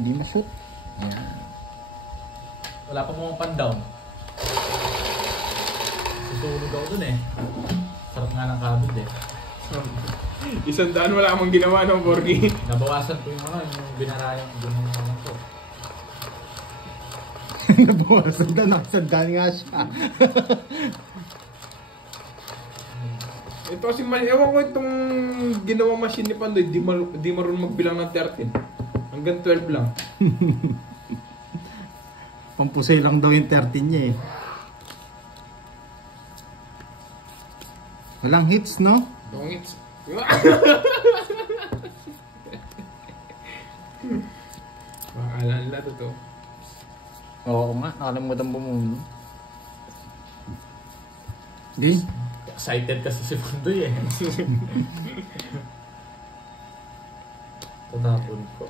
Hindi ma-shoot. Ayan. Wala pa mga pan-down. Susunog ako dun eh. Sarap nga ng kabid eh. 100 wala kamang ginawa ng 4K. Nabawasan ko yung yung binarayang ginawa ko. Nabawasan daw, nakasandaan nga siya. Ito kasi, ewan ko itong ginawa machine ni Pandoy, di marunong magbilang ng 13. Hanggang 12 lang. Pampusay lang daw yung 13 niya eh. Walang hits, no? Long hits. Makakala nila to. Oo nga, nakalimutan bumuno. Di? Excited kasi si Pandoy eh. Tatapon ko.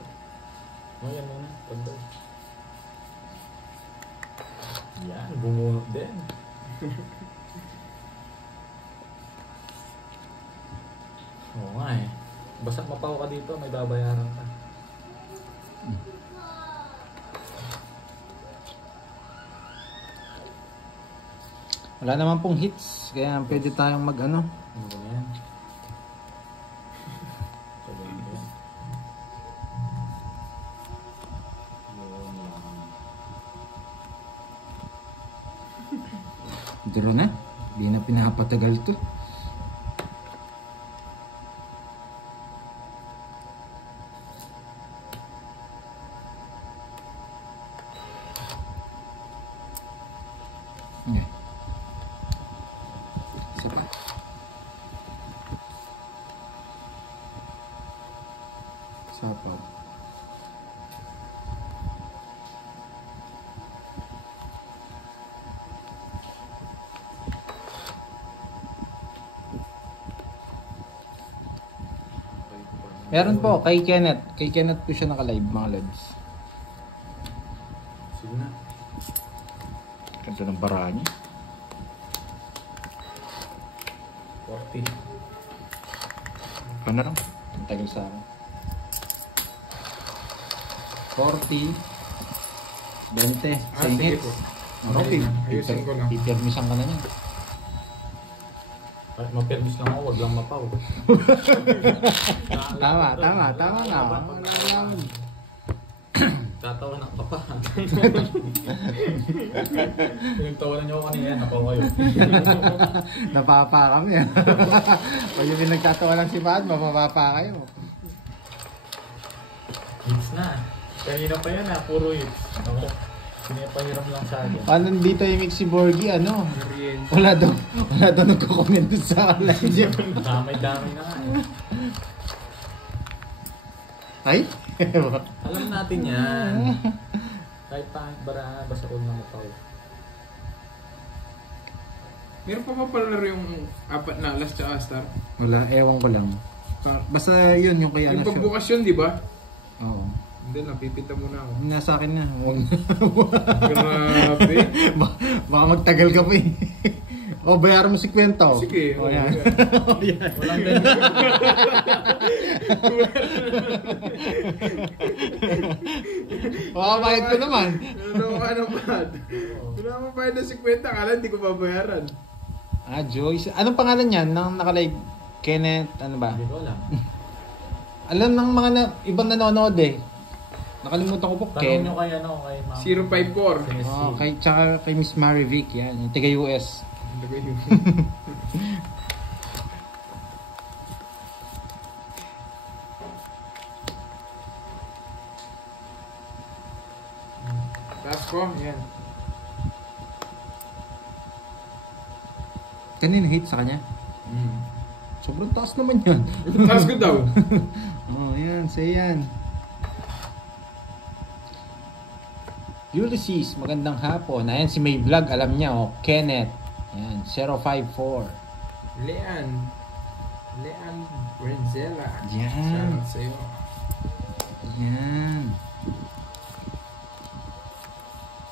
Ayan muna, Pandoy. Yan, bumunot din. Oo nga eh. Basta mapaw ka dito, may babayaran ka. Wala naman pong hits, kaya pwede tayong mag-ano. Ano ba yan? Sabihin ko yan. Duro na. Hindi na pinapatagal to. Okay. Isa pa. Sapaw. Meron po kay Kenneth. Kay Kenneth po siya naka-live mga lods. Sige na. Ganda ng bara niya. 40. Ano lang? Ang tagal sa akin. 40 20 sige hits. po. Ano, Ayusin ko lang. pipirmisan ka na niya. Kahit mapermis lang ako, wag lang mapaw. Tama nga. Tatawa na ka pa. Pinagtawanan niyo ako kanina, napaw kayo. Napapa kami. Pag yung pinagtatawa lang si Pad, mapapapa kayo. Hits na. Kanina pa yan puro hits. Ako, pinapahiram lang sa akin. Dito yung Mixi Borgie, ano? Oriente. Wala daw nagko-comment dun sa live niya. Damay-damay na nga eh. Ay? Alam natin yan. Kahit pangit bara, basta ko na mapaw. Meron pa laro yung 4 na alas tsaka star? Wala, ewan ko lang. Basta yun yung kay Yung ano siya. pagbukas yun, di ba? Oo. Hindi, napipita muna ako. Nasa akin na. Huwag na. Grabe. Baka magtagal ka pa eh. O, bayaran mo si Kwento. Sige. O, yan. Walang ganyan. Makabayad ko naman. Ano ka naman? Wala mo bayad na 50, kala hindi ko babayaran. Joyce. Anong pangalan niyan? Nang naka-live? Kenneth, ano ba? Hindi ko alam. Alam ng mga ibang nanonood eh. Nakalimutan ko po. Tanong nyo kay kay ma'am. 054. Tsaka kay Miss Marivic, yan. Yung taga US. Taas ko, yan. Kanina hate sa kanya? Sobrang taas naman yan. Taas ko daw. Yan. Say yan. Ulysses, magandang hapon. Ayan si May Vlog, alam niya. Kenneth. Yan, 054. Lean Renzela. Yan. Salamat sa'yo.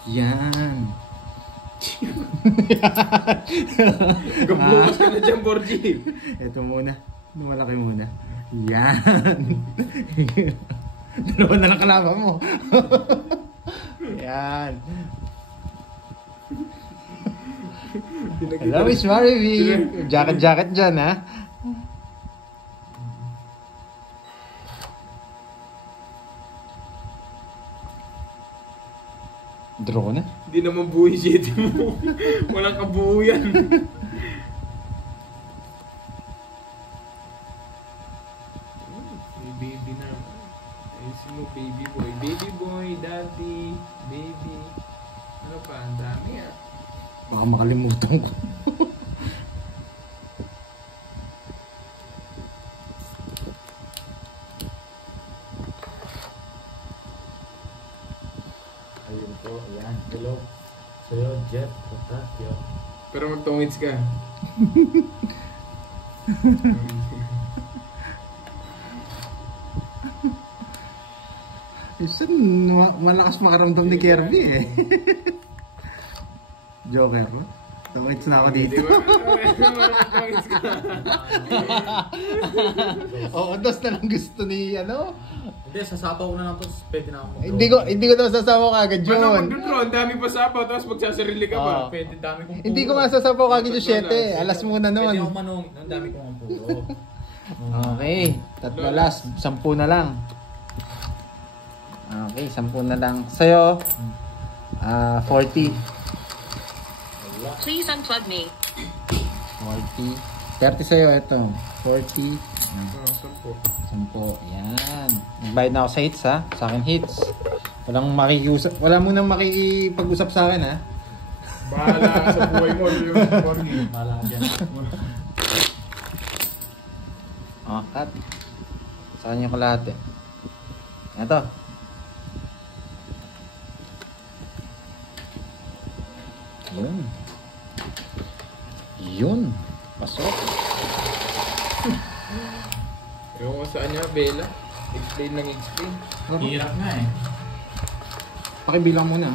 Yan. Gabukas ka na dyan, Borgie. Ito muna. Malaki muna. Yan. Dalawa na lang kalaban mo. Yan. Hello, Miss Marivy. Jacket dyan, ha? Draw na. Hindi naman buhay shitty mo. Walang kabuo yan. May baby na. Ayusin mo, baby boy. Baby boy, daddy, baby. Ano pa? Ang dami ah. Baka makalimutan ko. Ayun po, ayan. Hello. Sa'yo, Jeff Potasio. Pero magtungits ka. Isan, malakas makaramdam ni Kirby eh. Joker. Tungits na ako dito. Di ba? Magtungits ka. Oo, dos na lang gusto ni ano. Hindi, sasapaw ko na lang to. Pwede na ako mag-draw. Hindi ko naman sasabaw kagad Paano yun. mag-draw? Ang dami pa sapaw, tapos magsasarili ka pa. Oo. Pwede, dami kong puro. Hindi ko nga sasabaw kagad yung 7. Alas muna Pwede ako nun. manungit. Ang dami kong puro. Okay, tatlo last. 10 na lang. Okay, 10 na lang. Sa'yo, 40. Wala. Please unplug me. 40. 30 sa'yo, ito. 40. Sampo. 10. Yan. Nagbayad na ako sa hits, ha? Sa akin hits. Wala munang makikipag-usap sa akin, ha? Bahala ka sa buhay mo. Mahala ka dyan. Cut. Sa kanya ko lahat, eh. Ito. Yun. Pasok. Ewan ko saan niya, Bella. Explain lang explain. Hirap nga eh. Pakibilang muna.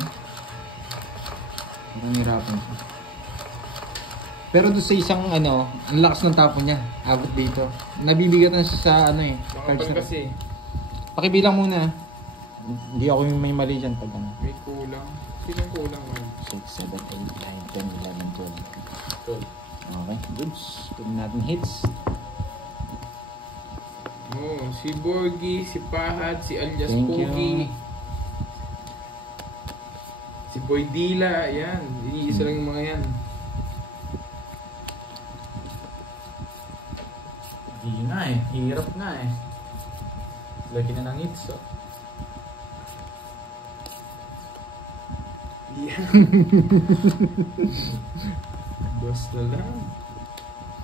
Parang hirapan siya. Pero doon sa isang ano, ang lakas ng tapo niya. Abot dito. Nabibigatan siya sa ano eh. cards Makapal na- kasi. Pakibilang muna. Hindi ako yung may mali dyan pag ano. May kulang. Sinong kulang mo? 6, 7, 8, 9, 10, 11, 12. Cool. Okay, goods. Tignan natin hits. Oh, si Borgie, si Pahad, si Alias Thank Pogi. you. Si Boy Dila, yan. Iisa lang yung mga yan. Hindi na eh. Hirap na eh. Lagi na ng hits oh. Yan. Boss na lang.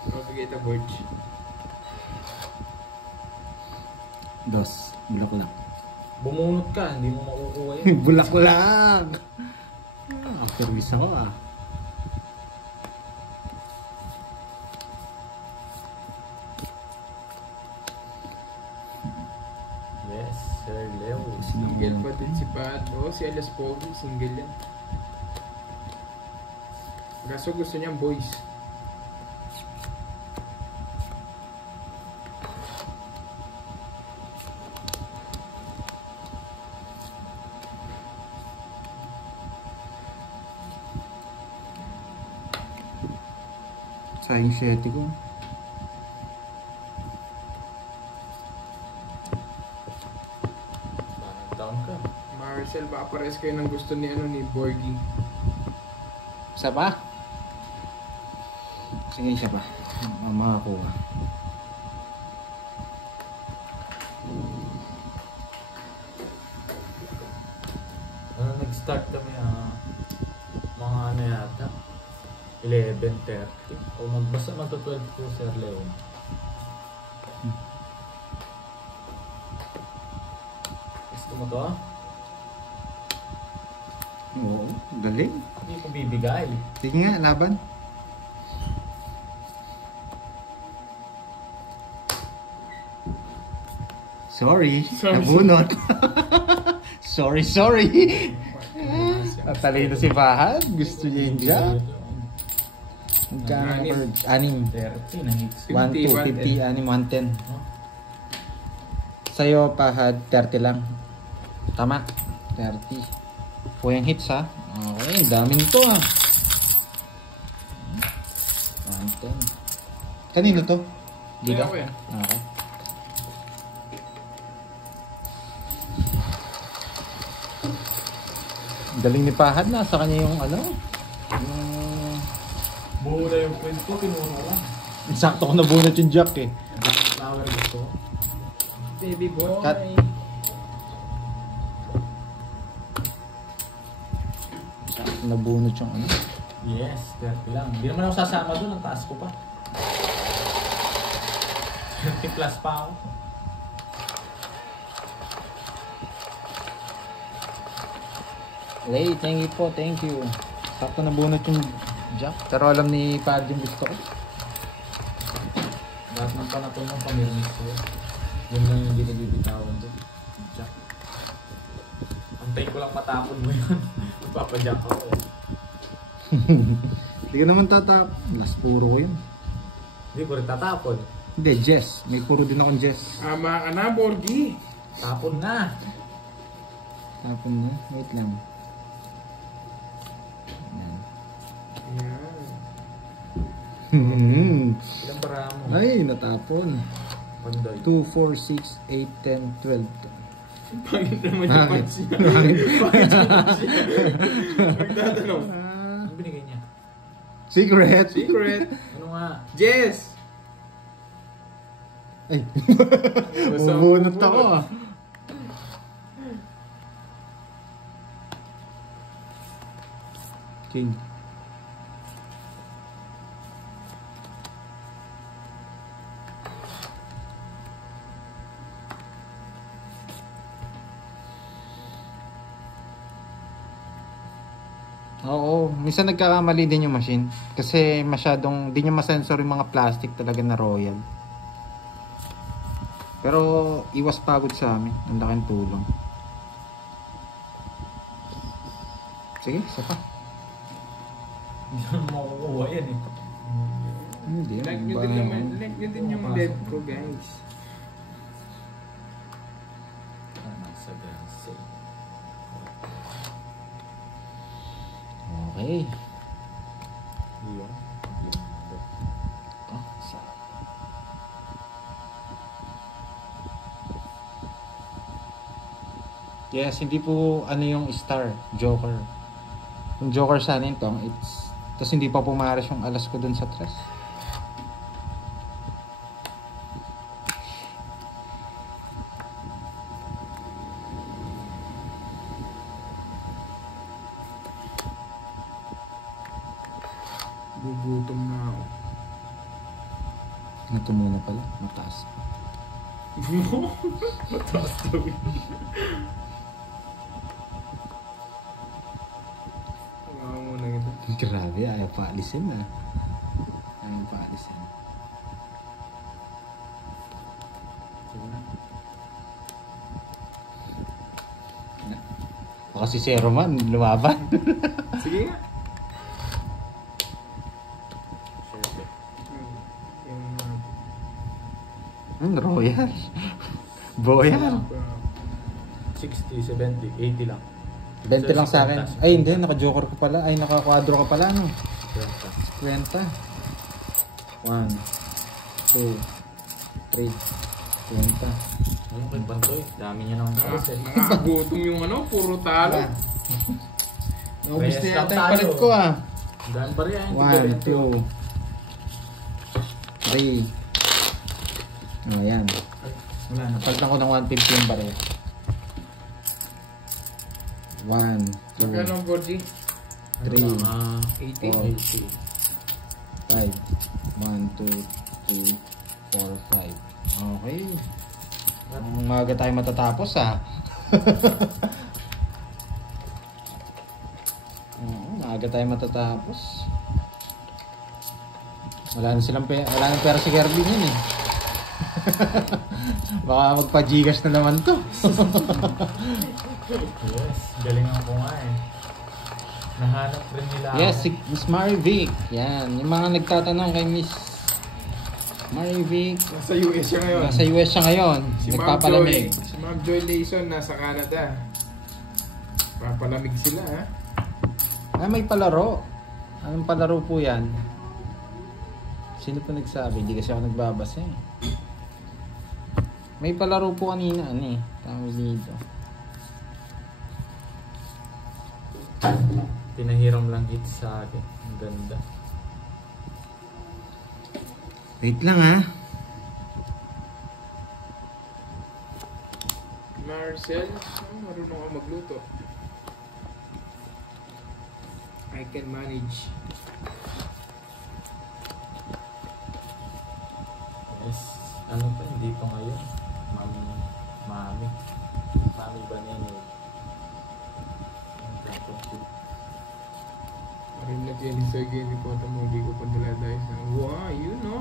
Mapagkita, Borge. Dos. Bulak lang. Bumunot ka, hindi mo makukuha yun. Bulak lang! After wish ako ah. Yes, Sir Leo. Single pa din si Pahad. Oh, si Alias Pogi, single yan. Kaso gusto niyang boys. Sayang 7 ko. Parang down ka. Marcel, baka pares kayo ng gusto ni ano ni Borgie. Isa pa? Sige, isa pa. Makakuha. Ano nag-start kami mga ano yata 11:30 o magbasa magto-12 po Sir Leo. Gusto mo to? Oo, galing. Hindi ko bibigay. Sige nga, laban. Sorry, nabunot. sorry. Natalino si Fahad. Gusto niya yung jack. Magkano Anim. cards? 6. 30 na hits. 1, 2, 50, 6, 110. Sa'yo, Pahad, 30 lang. Tama? 30. Puyang hits ha. Okay, dami nito ah. 110. Kanino to? Dito? Kaya ko yan. Okay. Galing ni Pahad na. Sa kanya yung ano? Yung... Buo na yung print ko, pinuno lang. Sakto ko nabunot yung jack eh. Flower gusto. Baby boy. Cut. Sakto nabunot yung ano. Yes, 30 lang. Hindi naman ako sasama doon, ang taas ko pa. 30 plus pa ako. Lay, thank you po, thank you. Sakto nabunot yung jack. Pero alam ni Pahad yung gusto ko. Lahat ng panapon ng pamirmis ko. Yun lang yung hindi nabibitawan doon. Jack. Antay ko lang matapon mo yun. Ipapajack ako eh. Hindi ka naman tatap. Last puro ko yun. Hindi ko rin tatapon. Hindi, Jess. May puro din akong Jess. Ama ka na, Borgie. Tapon na. Tapon na. Wait lang. Ayan. Yan. Ilang bara mo? Ay, natapon. Panday. 2, 4, 6, 8, 10, 12. Pangit naman yung Bakit? pants niya. Pangit yung pants niya. Magtatanong. Ano binigay niya? Secret. Secret. Ano nga? Jess. Ay. Basta Bubunot ako ah. King. Oo, minsan nagkakamali din yung machine. Kasi masyadong, di niya masensor yung mga plastic talaga na royal. Pero iwas pagod sa amin. Ang laking tulong. Sige, isa pa. Hindi naman makukuha yan eh. Hindi, Like nyo din naman. Like nyo din yung dead ko, guys. Sa gansi. Okay. Yun. Oh, sa. Yes, hindi po ano yung star, joker. Yung joker sana ito, it's tapos hindi pa pumaras yung alas ko dun sa tres. Gugutom na ako. Ito muna pala, mataas. Mataas daw yun. Tumawa mo na ito. Grabe, ayaw pa alisin ah. Ayaw pa alisin. Baka si Zero man, lumaban. Sige nga. Royal. Boyan. 60, 70, 80 lang. 20 lang sa akin. Ay, hindi. Naka-joker ko pala. Ay, naka-quadro ka pala, no? 20. 20. 1, 2, 3, 20. Ayun kay Pantoy. Dami niya ng pares eh. Nakakagutom yung ano, puro talo. Naubos na Rest yata lang yung palit tayo. ko, ah. Daan pa rin. 1, 2, 3. Oh, yan. Wala na. Palitan ko ng 150 yung baril. 1, 2, Magkano, Borgie? 3, 80. 80. 5. 1, 2, 3, 4, 5. Okay. Ang maga tayo matatapos ah. Oo, maaga tayo matatapos. Wala na pera si Kirby yun eh. Baka magpa-Gcash na naman to. Yes. Galingan ko nga eh. Nahanap rin nila Yes, ako. si Miss Marivic. Yan, yung mga nagtatanong kay Miss Marvick. Nasa US siya ngayon. Nasa US siya ngayon. Si Nagpapalamig. Si Ma'am Joy Layson nasa Canada. Papalamig sila ha. Ah, may palaro. Anong palaro po yan? Sino po nagsabi? Hindi kasi ako nagbabasa eh. May palaro po kanina. Ano eh. Tawag dito. Pinahiram lang hit sa akin. Ang ganda. Wait lang ha. Marcel, marunong ka magluto. I can manage. Yes. Ano pa? Hindi pa ngayon. Mami ba na yun eh? Marim na Jenny Sergey ni Kota mo, hindi ko pa dala-dahil sa... Wow, yun no?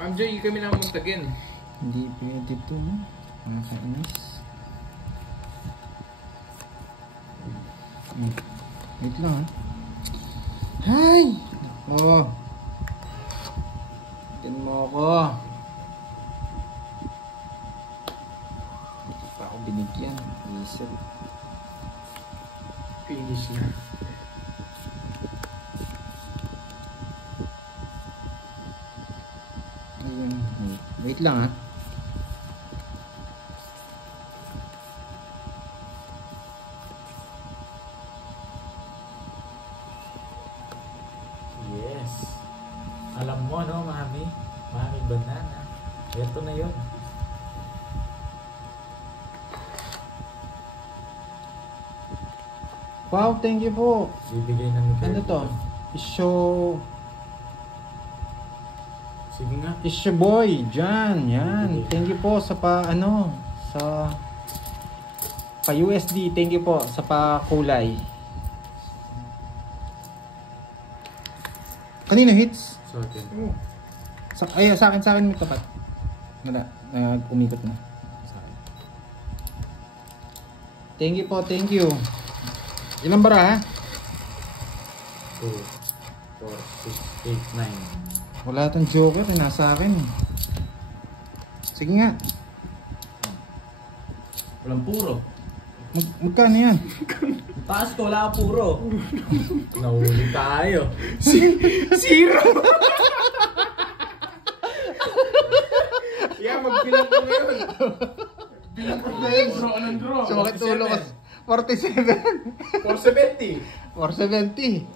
Ma'am Joy, kami lang muntagin. Hindi pwede to. Nakakainis. Wait lang ha. Hay! Ako. Tignan mo ako. Pa ako binigyan. Isip. Finish na. Ayun. Wait lang ha. Yes. Alam mo no, Mami? Mami Banana. Ito na yun. Wow, thank you po. Bibigay na ni Ano to? Show. Sige nga. Issue boy, Jan, yan. Thank you po sa sa USD. Thank you po sa kulay. Kanina hits? So, okay. Oh, Sa akin may tapat. Wala, umikot na. Sa akin. Thank you po, thank you. Ilang bara ha? 2, 4, 6, 8, 9. Wala tong joker, nasa akin. Sige nga. Walang puro. Magkano yan? Taas ko, wala ka puro. Nahuli tayo. zero! Yeah, magbilang ko ngayon. Bilang ko ngayon, draw ng draw. So bakit ulo ko? 47. 470. 470.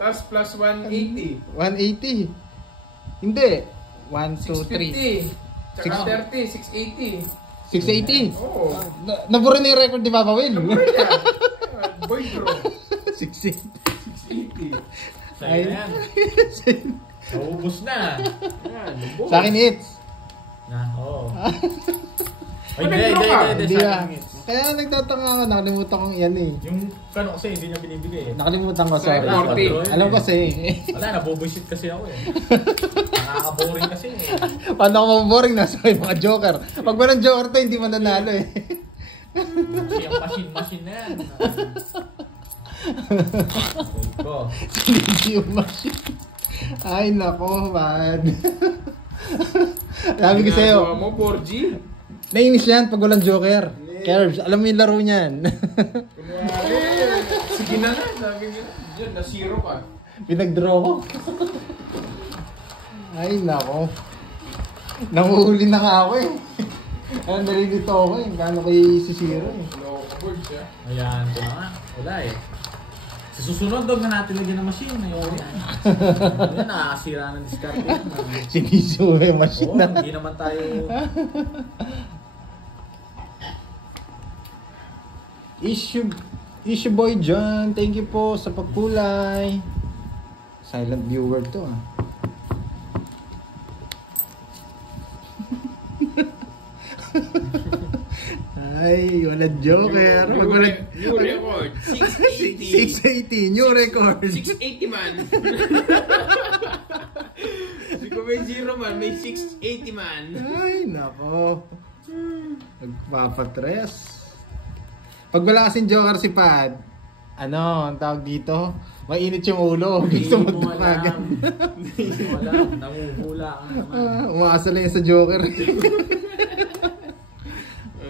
Tapos plus 180. 180. Hindi. 1, 2, 3. 650. Tsaka 30, 680. 680. Oo. Nabura na yung record ni Papa Will. Nabura niya. Boy draw. 680. 680. Sa'yo na yan. Naubos na. Yan, Sa akin hits. Oo. Ay, Hindi. Hindi Sa ba? akin hits. Kaya nagtatanga ako. Nakalimutan kong yan eh. Yung kano kasi hindi niya binibigay eh. Nakalimutan ko, sorry. 40. Alam ko kasi. Wala, nabubuisit kasi ako eh. Nakaka-boring kasi eh. Paano ako maboring? Nasa yung mga joker. Pag walang joker to, hindi mananalo eh. Kasi yung machine na yan. Okay ko. Hindi yung machine. Ay nako, man. Sabi ko sa'yo, Ginagawa mo 4G. nainis yan pag walang joker. Kerbs, alam mo yung laro niyan. Kunwari. Sige na nga. Sabi nila. Diyan, na zero ka. Pinag-draw ko. Ay nako. Nanguhuli na nga ako eh. Ano nalilito ako eh. Gano'n ko isisiro eh. Low board siya. Ayan, ito na nga. Wala eh. Sa susunod daw na natin lagyan ng machine. Ayun yan. Ayun, nakakasira ng discard yan. Sinisuha yung machine Oo, na. hindi naman tayo... Issue boy John, thank you po sa pagkulay. Silent viewer to ah. Ay, wala joker. New record. 680. 680, new record. 680 man. Kung may zero man, may 680 man. Ay, nako. Nagpapatres. Pag wala kasing joker si Pad, ano, ang tawag dito? Mainit yung ulo. Gusto mo agad. Wala, namumula ka naman. Umaasa lang yan sa Joker.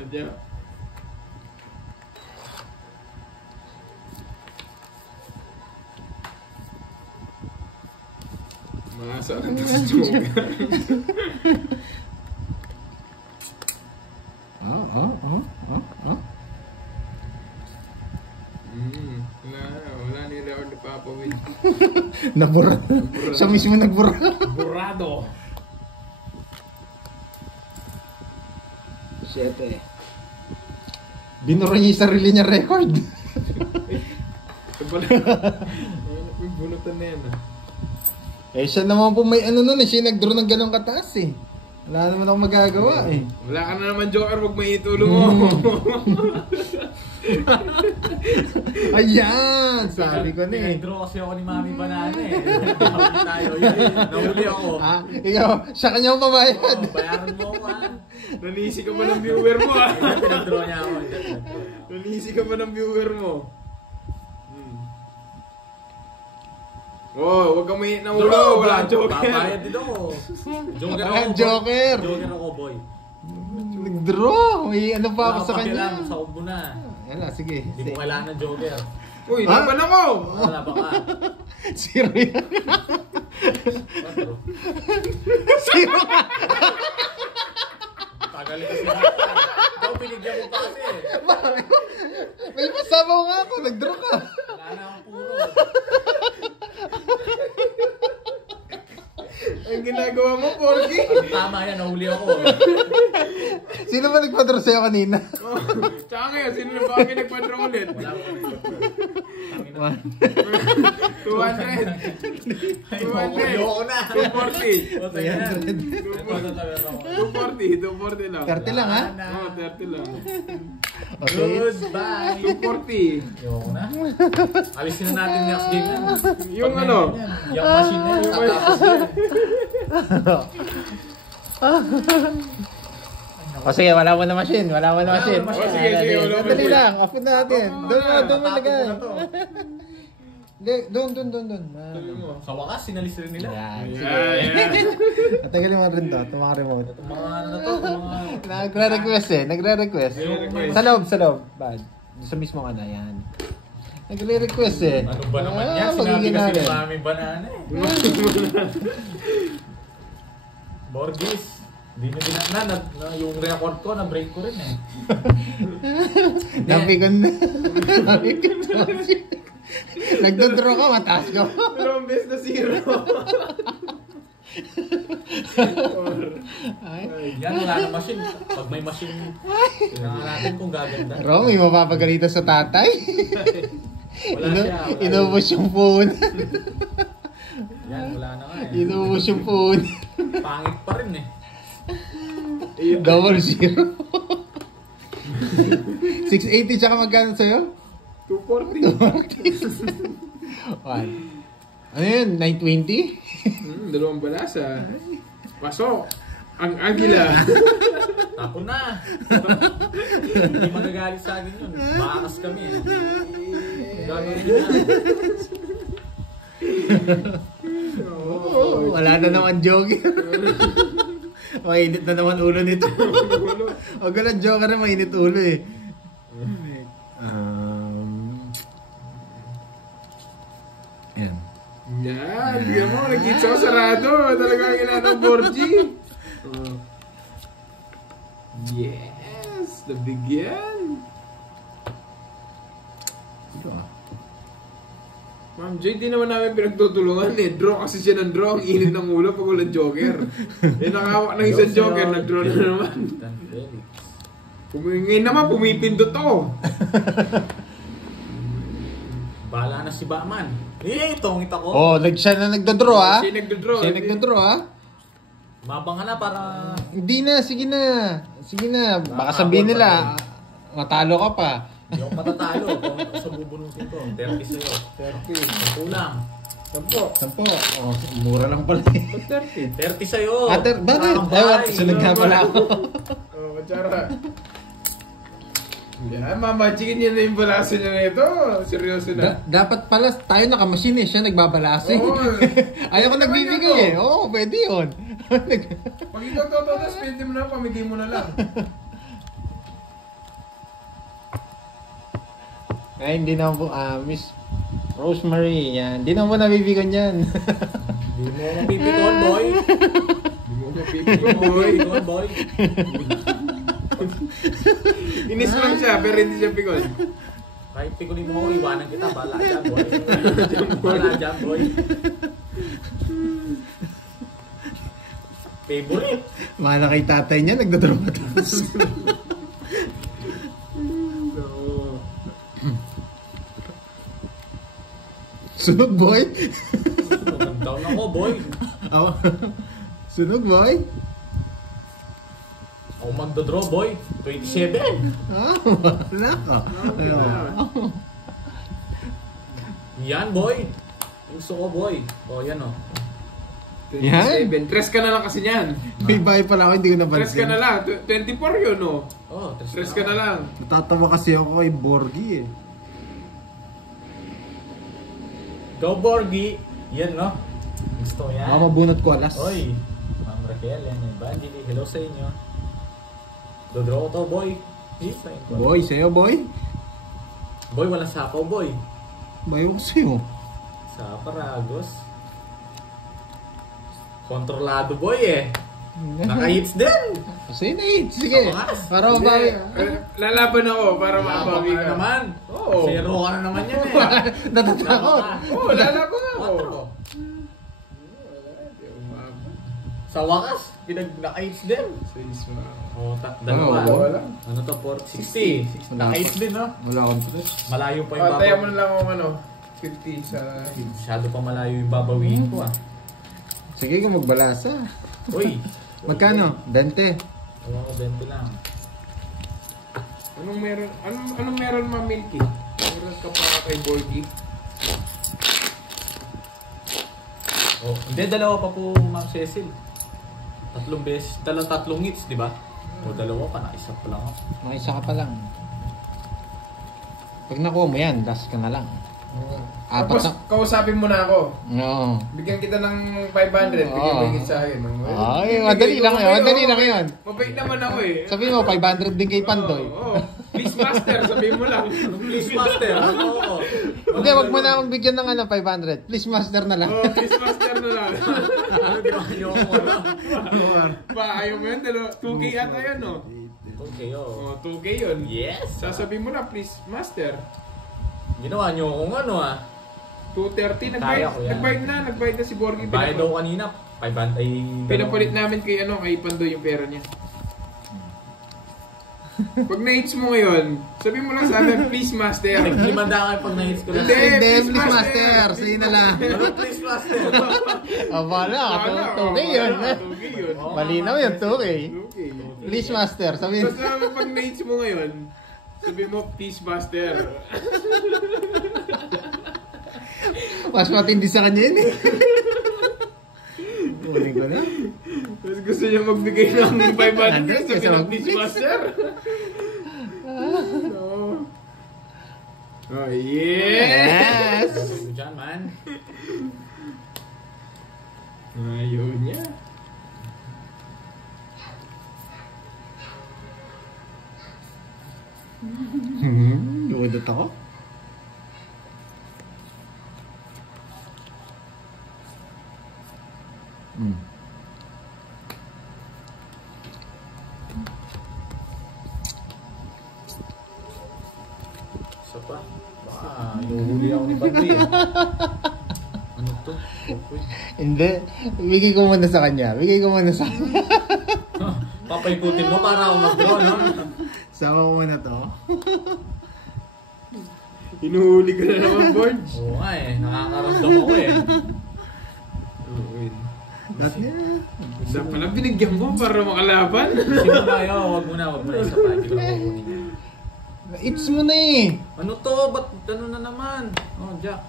Diyan. Maasa lang sa Joker. Wala ni Lord ni Papa Will. Nabura. Siya mismo nagbura. Burado. 7. Binura niya yung sarili niya record. Ito pala. May bunutan na yan. Eh siya naman po may ano nun eh. Siya nag-draw ng ganong kataas eh. Wala naman ako magagawa eh. Wala ka na naman Joker, wag may itulo mo. Ayan! Sabi ko na eh. Nag-draw kasi ako ni Mami Banana eh. Nahuli tayo. Nahuli ako. Ah, ikaw, siya kanya mo pabayad. Bayaran mo ako ha. Nanisi ka ba ng viewer mo ah? Pinag-draw niya ako. Nanisi ka ba ng viewer mo? Oh, wag kang mainit ng ulo. Wala kang Joker. Papayad din ako. Joker ako. Walang Joker. Joker ako boy. Nag-draw. May ano pa ako sa kanya. Lang, sa ubo na. Wala, sige. Hindi ko kailangan ng Joker. Uy, laban ako! Wala ba ka? Zero yan. Zero ka. Tagal kasi na. Ikaw binigyan mo pa kasi. May pasabaw nga ako. Nag-draw ka. Wala na akong puro. Ang ginagawa mo, Porky. Tama yan, nahuli ako. Sino ba nagpa-draw sa'yo kanina? Tsaka ngayon, sino na ba kami nagpa-draw ulit? Wala ko. 200. Ayoko na. 240. 240. 240 lang. 30 lang ha? Oo, 30 lang. Okay. Goodbye. 240. Ayoko na. Alisin na natin next game yan. Yung ano? Yung machine na yun. O sige, wala mo na machine. Wala mo na machine. O sige, sige. Dali lang. Off na natin. Doon mo lagay. Doon. Sa wakas, sinalis rin nila. Yan. Yeah. Natagalin mo rin to. Itong mga remote. Itong mga ano na to, mga... Nagre-request eh. Nagre-request. Sa loob. Bad. Sa mismo ka na. Yan. Nagre-request eh. Ano ba naman yan? Sinabi magiging kasi natin. ni Mami Banana eh. Borgis, hindi na binakna. Yung record ko, na-break ko rin eh. Napikon na. Napikon na. Nagdodraw ka, mataas ka. Pero ang best na zero. Yan, wala na machine. Pag may machine, tingnan natin kung gaganda. Romy, mapapagalitan sa tatay. Wala siya. Inubos yung phone. Yan, wala na nga eh. Inubos yung phone. Pangit pa rin eh. 0-0. 680 tsaka magkano sa'yo? 240. 1. Ano yun? 920? Dalawang balasa. Pasok. Ang agila. Tapon na. Hindi magagalit sa akin yun. Bakakas kami eh. Gagawin nyo na. Oh, wala na naman Joker. Mainit na naman ulo nito. Huwag ka lang Joker na mainit ulo eh. Yan. Yan. Bigyan mo. Nag-gits ako sarado. Talagang ginanong Borgie. Yes. Nabigyan. Ma'am Joy, di naman namin pinagtutulungan eh. Draw kasi siya ng draw. Ang init ng ulo pag walang Joker. Eh nakawak ng isang Joker, nag-draw na naman. Ngayon naman, pumipindot ako. Bahala na si Batman. Eh, tongit ako. Oh, siya na nagdodraw ha? Siya nagdodraw. Siya nagdodraw ha? Mabang ka na para... Hindi na, sige na. Sige na, baka sabihin nila, matalo ka pa. Hindi ako matatalo. Kung ako sa bubunutin ko. 30 sa'yo. 30. Kulang. 10. Oh, mura lang pala eh. 30. 30 sa'yo. Bakit? Sunod nga pala ako. Oh, kutsara. Yan, mamagikin niya na yung balaso niya nito. Seryoso na. Dapat pala tayo nakamachine siya nagbabalase. Oo. Ayaw ko nagbibigay eh. Oo, pwede yun. Pag ito totoo, pwede mo na, pamigay mo na lang. Ay, hindi na po, Miss Rosemary, yan. Hindi na po nabibigyan yan. Hindi mo mapipikon, boy. Hindi mo mapipigil, boy. Boy, boy. Inis lang siya, pero hindi siya pikon. Kahit pikunin mo ako, iwanan kita. Bala dyan, boy. Bala dyan, boy. Favorite. Mahal na kay tatay niya, nagdodraw matas. Sunog, boy. Down ako, boy. Oh. Sunog, boy. Ako magdodraw, boy. 27. Wala ka. Yan, boy. Gusto ko, boy. O, yan, o. 27. Tres ka na lang kasi niyan. May bahay pala ako, hindi ko Tres ka napansin. na lang. 24 yun, no? Oh, Tres ka na lang. Natatawa kasi ako kay Borgie eh. Go, Borgie. Yan, no? Gusto ko yan. Mabunot ko alas. Oy, Ma'am Raquel, yan. Evangeline, hello sa inyo. Dodraw ko to, boy. Boy, sa'yo, boy. Boy, walang sapaw, boy. Bayo ko sa'yo. Sa Paragos. Kontrolado, boy, eh. Naka-hits din. Sige na eh. Sige. Tumakas. Para mabawi. Lalaban ako para mabawi ka. naman. Oo. Zero ka na naman yan, eh. Natatakot. Oo, lalaban ako. Quatro. Sa wakas, naka-hits din. Oh, dalawa. Wala. Ano to, 60. Naka-hits din, no? Wala akong tres. Malayo pa yung Tayo mo na lang ako 50 sa... Masyado pa malayo yung babawiin ko, ah. Sige ka magbalasa. Uy. Magkano? 20. Ewan ko, 20 lang. Anong meron? Anong meron, Ma'am Milky? Meron ka pa kay Borgie? Oh, hindi, dalawa pa po, Ma'am Cecil. Tatlong beses, tatlong hits, di ba? O dalawa pa, naisa pa lang ako. Isa ka pa lang. Pag nakuha mo yan, last ka na lang. Apat Tapos, na. kausapin mo na ako. No. Bigyan kita ng 500. Bigyan sa akin. Ay, madali lang yun. Madali lang yun. Mabait naman ako eh. Sabihin mo, 500 din kay Pandoy. Oo. Please master, sabihin mo lang. Please, master. Oo. Hindi, wag mo na magbigyan ng 500. Please, master na lang. Oh, please master na lang. Ano ginawa niyo ako, ano? Pa, ayaw mo yun. 2K ata yun, no? Okay, oh. Oh, 2K yun. Yes! Sasabihin mo na, please master. Ginawa niyo kung ano, ah. 230. Kaya ko yan. Nagbayad na si Borgie. Bayad daw kanina. 500 ay... Pinapalit namin kay Pandoy yung pera niya. Pag na-hits mo ngayon, sabihin mo lang sa amin, please master. Limanda ka pag na-hits ko lang. Hindi, please, master. Sige na lang. Ano, please, master? Wala. 2K yun. Malinaw yun, 2K. Please, master. Sabihin. Basta pag na-hits mo ngayon, sabihin mo, please master. Mas matindi sa kanya yun eh. Kunin ko na. Tapos gusto niya magbigay ng 500, sabihin mo, please master. Oh, yes! Ito dyan, man. Ayaw niya. Lukidot ako. Isa pa. Inuhuli ako ni Bandoy, eh. Ano to? Okay. Hindi. Bigay ko muna sa kanya. Bigay ko muna sa kanya. Papaikutin mo para ako mag-draw, no? Sama ko muna to. Inuhuli ka na naman, Borge. Oo nga, eh. Nakakaramdam ako, eh. Lahat niya. Isa pala binigyan mo para makalaban. Sige mo tayo. Wag mo na. Isa pa. Hindi ko na kukunin yan. It's mo na eh. Ano to? Ba't ano na naman? Oh, Jack.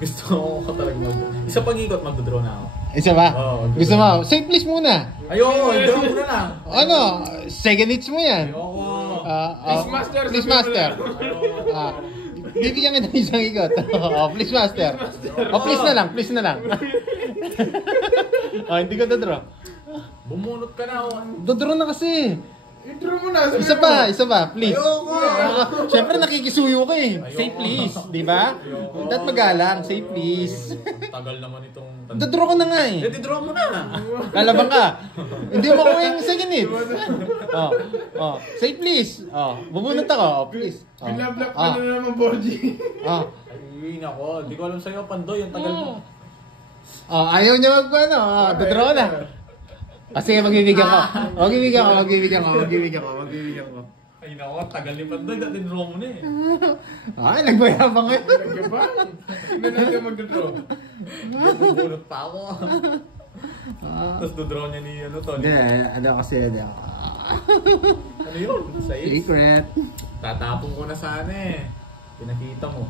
Gusto ko talaga mag... Isa pag-ikot, magdodraw na ako. Isa ba? Oo, Gusto mo? Say please muna. Ayoko, draw mo na lang. Ano? Second hits mo yan. Ayoko. Please, master. Please, master. Ayoko. Bibigyan kita ng isang ikot. Please, master. Please na lang. Please na lang. Hindi ko dodraw. Bumunot ka na. Dodraw na kasi. I-draw mo na. Isa pa, please. Siyempre nakikisuyo ka eh. Say please, di ba? Dapat magalang, say please. Tagal naman itong... Dodraw ka na nga eh. draw mo na. Lalabang ka. Hindi mo makuha yung second hit. Say please. Bumunot ako. Please. Binablak ka na naman, Borgie. Ay, nako. Hindi ko alam sa'yo, Pandoy. Ang tagal mo. Ayaw niya dodraw na. Sige, magbibigyan ko. Magbibigyan ko. Ay, nako. Tagal ni Pandoy. Dati draw mo na eh. Nagmayabang ngayon. Nagkaba? Hindi natin mag-draw. Bubunot pa ako. Tapos dodraw niya ni Tony. Hindi, kasi. Ano yun? Sa'yo? Secret. Tatapon ko na sana eh. Pinakita mo.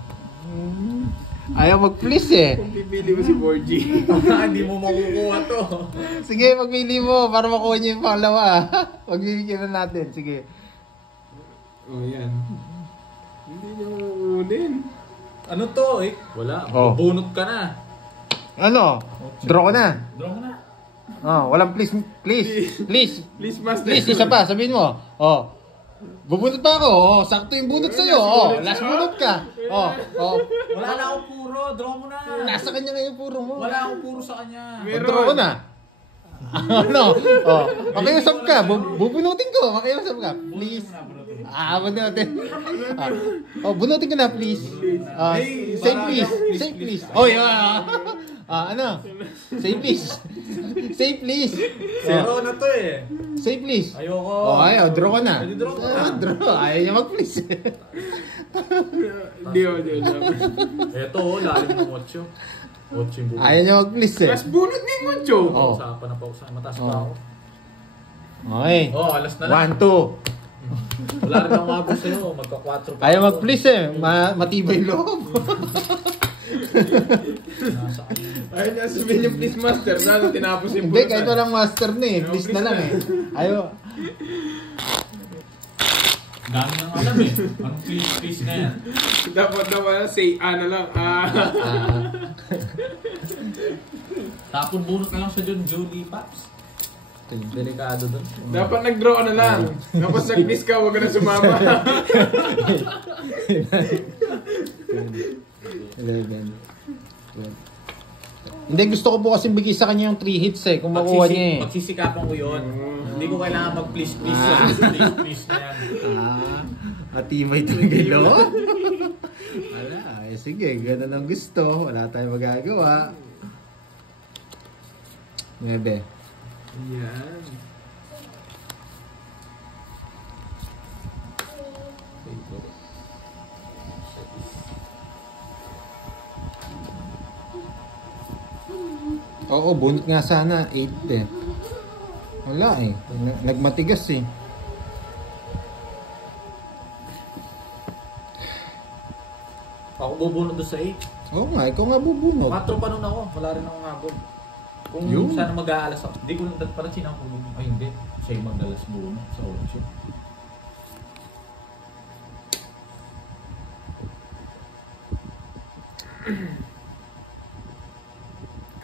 Ayaw mag-please eh. Kung pipili mo si Borgie. Hindi mo makukuha to. Sige, magpili mo para makuha niyo yung pangalawa. Magbibigyan na natin. Sige. Yan. Hindi niyo uunin. Ano to eh? Wala. Bunot ka na. Ano? Draw ko na. Draw mo na. Walang please. Please, master. Please, isa pa. Sabihin mo. Bubunot pa ako. Sakto yung bunot sa'yo. Last bunot ka. Wala na akong puro. Draw mo na. Nasa kanya nga yung puro mo. Wala akong puro sa kanya. Draw ko na. Ano? Makiusap ka. Bubunutin ko. Makiusap ka. Please. Bunutin. Bunutin ko na, please. Say please. Say please. Ano? Say please. Say please. Zero na to eh. Say please. Ayoko. Ayaw. Draw ko na. Draw ko na. Draw. Ayaw niya mag-please. Hindi. Eto, lalim ng 8. 8 yung bunot. Ayaw niya mag-please eh. Mas bunot ni Moncho. Usapan na pa usapan. Mataas pa ako. Okay. Alas na lang. 1, 2. Wala rin akong mabos sa'yo. Magka-4 pa. Ayaw mag-please eh. Matibay loob. Ayaw niya sabihin yung please master. Lalo tinapos yung Hindi, kahit walang master na eh. Please na lang eh. Ayaw. Dami nang alam eh. Anong please na yan? Dapat naman say na lang. Tapon bunot na lang sa Jolie Pops. Delikado doon. Dapat nag-draw ka na lang. Tapos nag-miss ka, huwag ka na sumama. 11. 12. Hindi, gusto ko po kasi bigay sa kanya yung 3 hits eh. Kung makuha niya eh. Pagsisikapan ko yun. Hindi ko kailangan mag-please please na yan. Matibay talaga no? Wala, sige, ganun ang gusto. Wala tayong magagawa. 9. Yan. Oo, bunot nga sana. 8 eh. Wala eh. Nagmatigas eh. Ako bubunod doon sa 8. Oo nga, ikaw nga bubunot. 4 pa nun ako. Wala rin akong habol. Kung Yun. sana mag-aalas ako. Hindi ko lang parang sinang bubunod. Ay hindi. Siya yung magdalas bunod sa 8.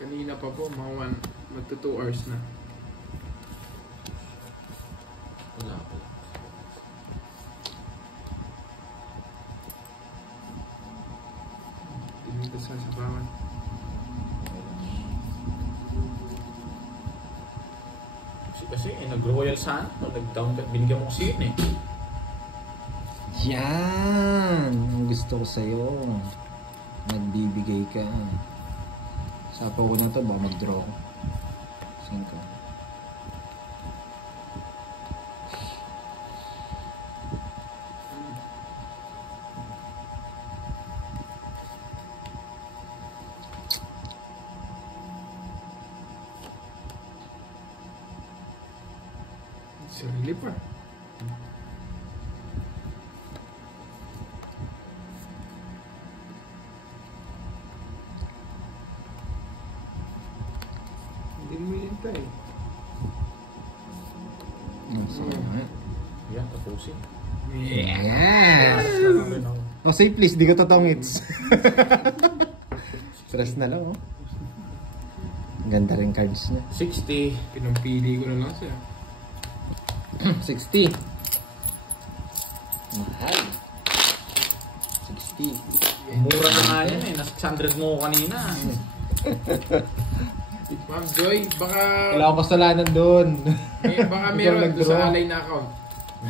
Kanina pa po, mga magto 2 hours na. Wala pa. Dito sa sabawan. Kasi nag-royal sana. Nag-down ka. Binigyan mo kasi yun eh. Yan! Ang gusto ko sa'yo. Nagbibigay ka. Sapo ko na to, baka mag-draw ko. 5. Sarili pa. kita eh. Yan, tapusin. Yes! Oh, say please, di ko totoong hits. Stress na lang, oh. Ganda rin cards niya. 60. Pinampili ko na lang siya. 60. Mahal. 60. Mura na nga yan eh. Nasa 600 mo kanina. Ma'am Joy, baka... Wala akong kasalanan doon. Baka meron doon sa alay na account.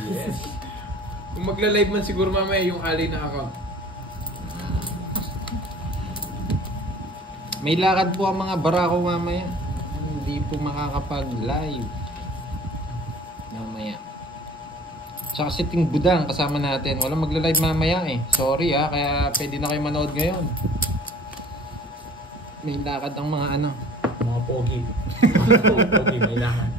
Yes. Kung magla-live man siguro mamaya yung alay na account. May lakad po ang mga barako mamaya. Hindi po makakapag-live. Mamaya. Tsaka si Ting Budang kasama natin. Walang magla-live mamaya eh. Sorry ha, kaya pwede na kayo manood ngayon. May lakad ang mga ano. Mga pogi. Pogi, may laman.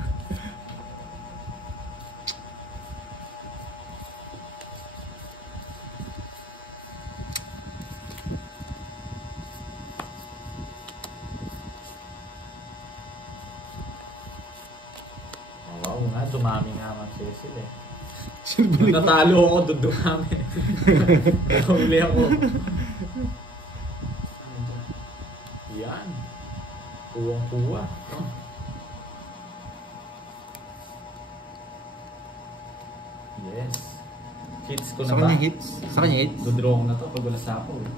Wow, nga, dumami nga ang Cecil eh. Nung natalo ako, doon dumami. Huli ako. Yan. Kuwang-kuwa. Yes. Hits ko na Sa ba? kanya hits? Sa kanya hits? Dodraw ko na to pag wala sa ako eh.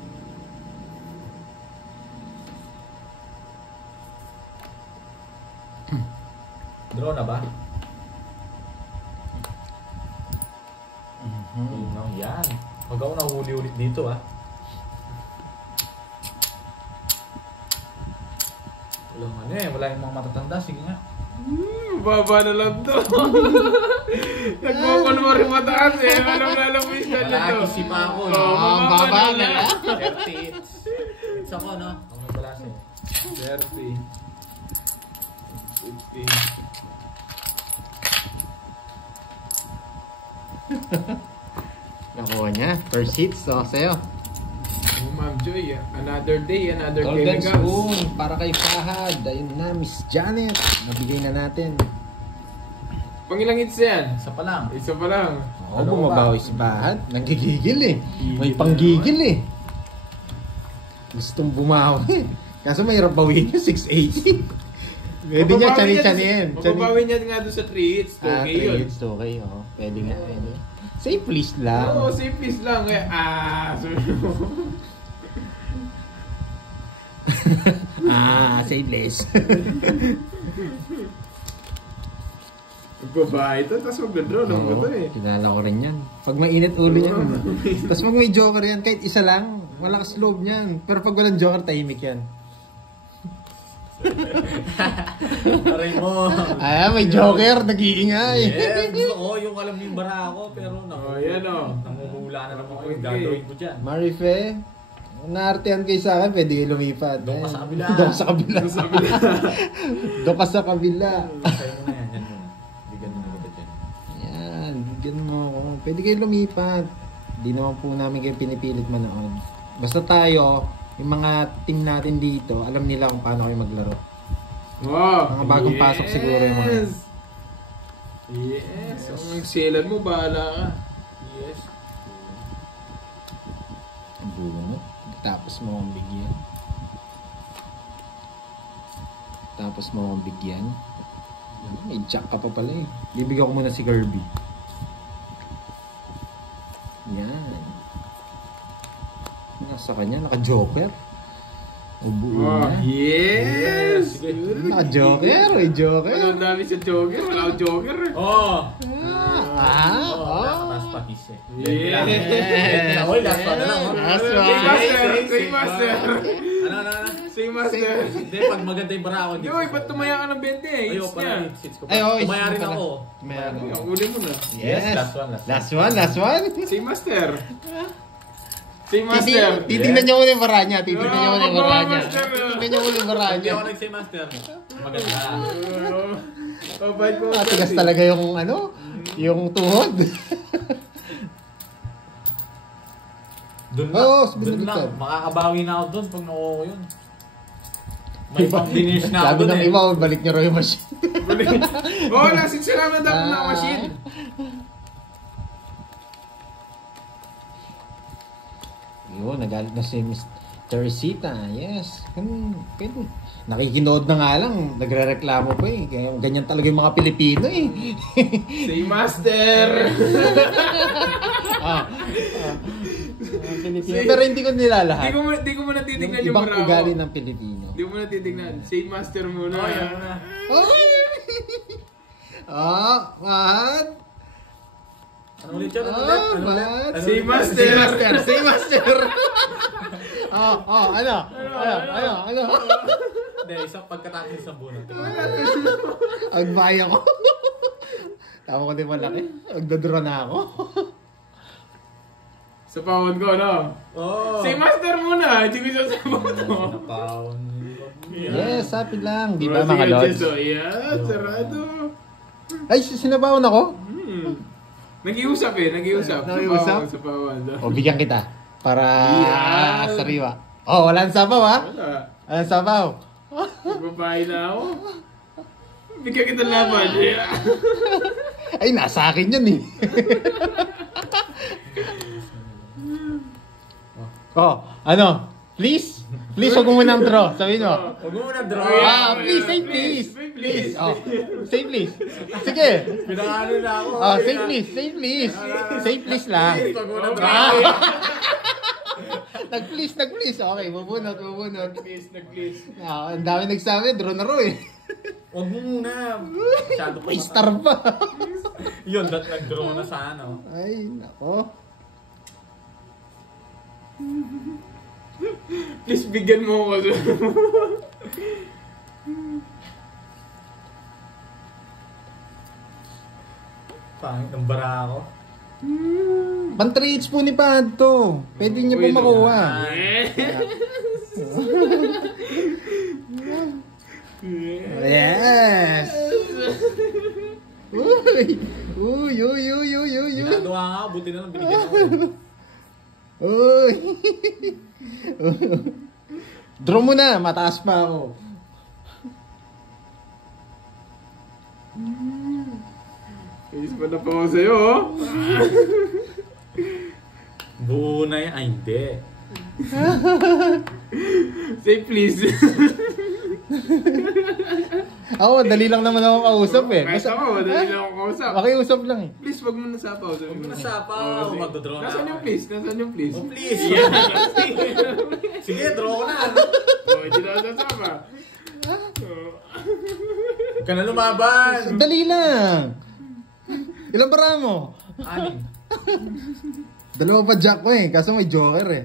Draw na ba? Yan. Huwag ako nahuli ulit dito ah. Walang ano eh, wala yung mga matatanda. Sige nga. Baba na lang to. Nagmukul mo rin mataas eh. Anong lalabis na Wala, dito? isip pa ako. Baba na lang. 30 hits. Hits ako no? Ako nagbalas eh. 30. 50. Nakuha niya. First hits. So, sa'yo. Oh, Ma'am Joy, another day, another Golden chemicals. spoon para kay Fahad. Ayun na, Miss Janet. Nabigay na natin. Pangilang hits yan? Isa pa lang. Isa pa lang. Oo, bumabawi si Fahad. Nagigigil eh. May panggigil eh. Gustong bumawi. Kaso mahirap bawiin yung 680. Pwede niya, chani-chaniin. Mababawi niya nga doon sa 3 hits. 2K 3 yun. hits, okay. Oh. Pwede nga, pwede. Say please lang. Oo, say please lang. Kaya, Say please. Magbabae ito, tapos magdadraw lang mo ito eh. Kilala ko rin yan. Pag mainit ulo yan. Tapos pag may joker yan, kahit isa lang, malakas loob niyan. Pero pag walang joker, tahimik yan. Aray mo. Ay, may joker, nag-iingay. Yeah, gusto ko yung alam yung bara ako pero yan o. nanguhula na naman ko yung gagawin ko dyan. Marife, naartehan kayo sa akin, pwede kayo lumipat. Doon ka sa kabila. Doon ka sa kabila. Doon ka sa kabila. Sa'yo mo na yan, yan muna. Bigyan mo na kita dyan. Yan, bigyan mo ako. Pwede kayo lumipat. Hindi naman po namin kayo pinipilit manood. Basta tayo, yung mga team natin dito, alam nila kung paano kayo maglaro. Wow! Mga bagong pasok siguro yung mga... Yes! Ang magsilan mo, bahala ka. Yes. Bungo. Tapos mo akong bigyan. Tapos mo akong bigyan. May jack ka pa pala eh. Bibigyan ko muna si Kirby. Yan. Nasa kanya, naka-joker. Ubuin na. Yes! Naka-joker, may joker. Ano dami sa joker? Wala akong joker eh. Oh! Oh. Last pa kiss eh. Yes! Oy, last pa na lang. Last Say one. master! Say master! Ano? Say master! Hindi, pag maganda yung bara ako. Uy, ba't tumaya ka ng 20 eh? Ayaw Hits pala, niya. hits ko pa. Ay, oh, Tumaya rin pala. ako. Tumaya rin ako. Ang uli mo na. Yes. Last one. Last one. Say master! Say master! Titignan niyo muna yung bara niya. Titignan niyo muna yung bara niya. Master. Titignan niyo muna yung bara Hindi niya. ako nag-say master. Maganda. Pabait ko. Tigas talaga yung ano, yung tuhod. Doon Oo, lang. Doon binaliktad. lang. Makakabawi na ako doon pag nakuha ko yun. May pang finish na Sabi ako ng dun iba, balik niyo raw yung machine. Oo, nasin sila na dapat na machine. Yun, nagalit na si Miss Teresita. Yes. Pwede. Nakikinood na nga lang. Nagre-reklamo pa eh. Kaya ganyan talaga yung mga Pilipino eh. Say master! Pilipino. Pero hindi ko nilalahat. Di ko mo natitignan yung ibang bravo. ugali ng Pilipino. Di mo natitignan. Say master muna. Oh, yan na. What? Ano ulit yun? Ano ulit? Ano ulit? What? Ano Say ulit? master! Say master! Ano? Hindi, isang pagkatapos isang bunot. Agbaya ko. Tama ko din malaki. Agdadura na ako. Sa pawon ko, no? Oh. Say master muna! Hindi ko sasabaw to. Napaon. Yes, happy lang. Di ba Sige, mga lods? Jeso. Yeah, sarado. Ay, sinabawan ako? Nag-iusap eh, nag-iusap. Nag-iusap? Sa pawon. O, bigyan kita. Para Yeah. sariwa. Oh, walang sabaw ha? Wala. Walang sabaw. Babae na ako. Bigyan kita laban. Yeah. Ay, nasa akin yun eh. Oh, ano? Please? Please, huwag mo munang draw. Sabihin mo. Huwag mo muna draw. Please, say please. Please. Oh, say please. Sige. Pinakano na ako. Oh, say please, say please. Say please lang. Huwag mo na Okay. draw. Nag-please. Okay, bubunot. Please, nag-please. Ang dami nagsabi, draw na raw eh. Huwag mo muna. Masyado pa May star pa. Yun, nag-draw na sa ano. Ay, nako. Please, bigyan mo ako. Pangit ng bara ako. Pang 3 po ni Pad to. Pwede niyo po Uy, makuha. Yes. Uy. Ginagawa nga ako, buti na lang binigyan ako. Uy. Draw mo na, mataas pa ako. Please, pa na pa ako sa'yo, oh. Buo na yan. Ay, hindi. Say please. Ako, dali lang naman ako kausap eh. Kahit ako, madali lang ako kausap. Makiusap lang eh. Please, wag mo na sapaw. Huwag mo na sapaw. Magdodraw na Nasaan ako. yung please? Nasaan yung please? Oh, please. Yeah. Sige, draw ko na. Oh, hindi na sasama. Huwag ka na lumaban. Dali lang. Ilang bara mo? Anim. Dalawa pa jack ko eh, kaso may joker eh.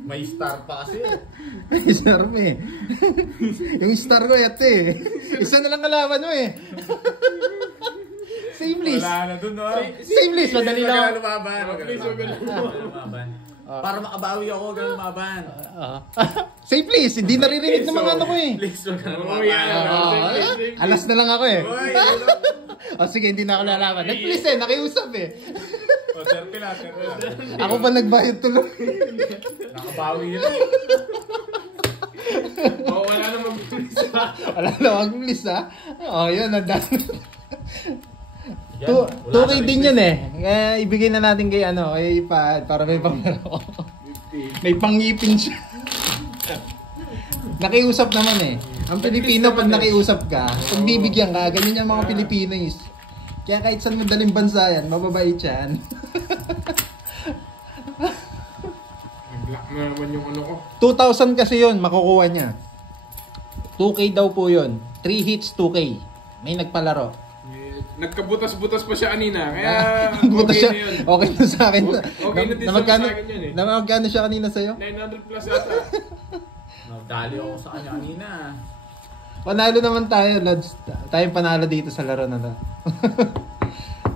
May star pa kasi. May star mo eh. Yung star ko yate eh. Isa na lang kalaban mo eh. Say please. Wala na dun, no? Say please, madali Huwag ka na lang. lumaban. Please, huwag ka na lumaban. Para makabawi ako, huwag ka na lumaban. Say please, hindi naririnig ng mga ano ko eh. Please, huwag ka na Oh, yan. lumaban. Alas na lang ako eh. Uy, O sige, hindi na ako lalaban. Nag-please eh, nakiusap eh. O, 30 lang. Ako pa nagbayad tuloy. Nakabawi yun. Oh, wala na mag-please. Wala na, mag-please ha. O yun, nandang. Yan, 2K din yun eh. Kaya ibigay na natin kay ano, kay Pad para may panglaro. May pangipin siya. Nakiusap naman eh. Ang Pilipino pag nakiusap ka, pag bibigyan ka, ganyan yung mga Pilipino is. Kaya kahit saan mo daling bansa yan, mababait yan. Nag-lock na naman yung ano ko. 2,000 kasi yun, makukuha niya. 2K daw po yun. 3 hits, 2K. May nagpalaro. Nagkabutas-butas pa siya kanina. Kaya Buta okay siya. na yun. Okay na sa akin. Okay na din sa akin yun eh. Magkano siya kanina sa'yo? 900 plus ata. Nagdali ako sa kanya kanina. Panalo naman tayo, Lods. Tayong panalo dito sa laro na to.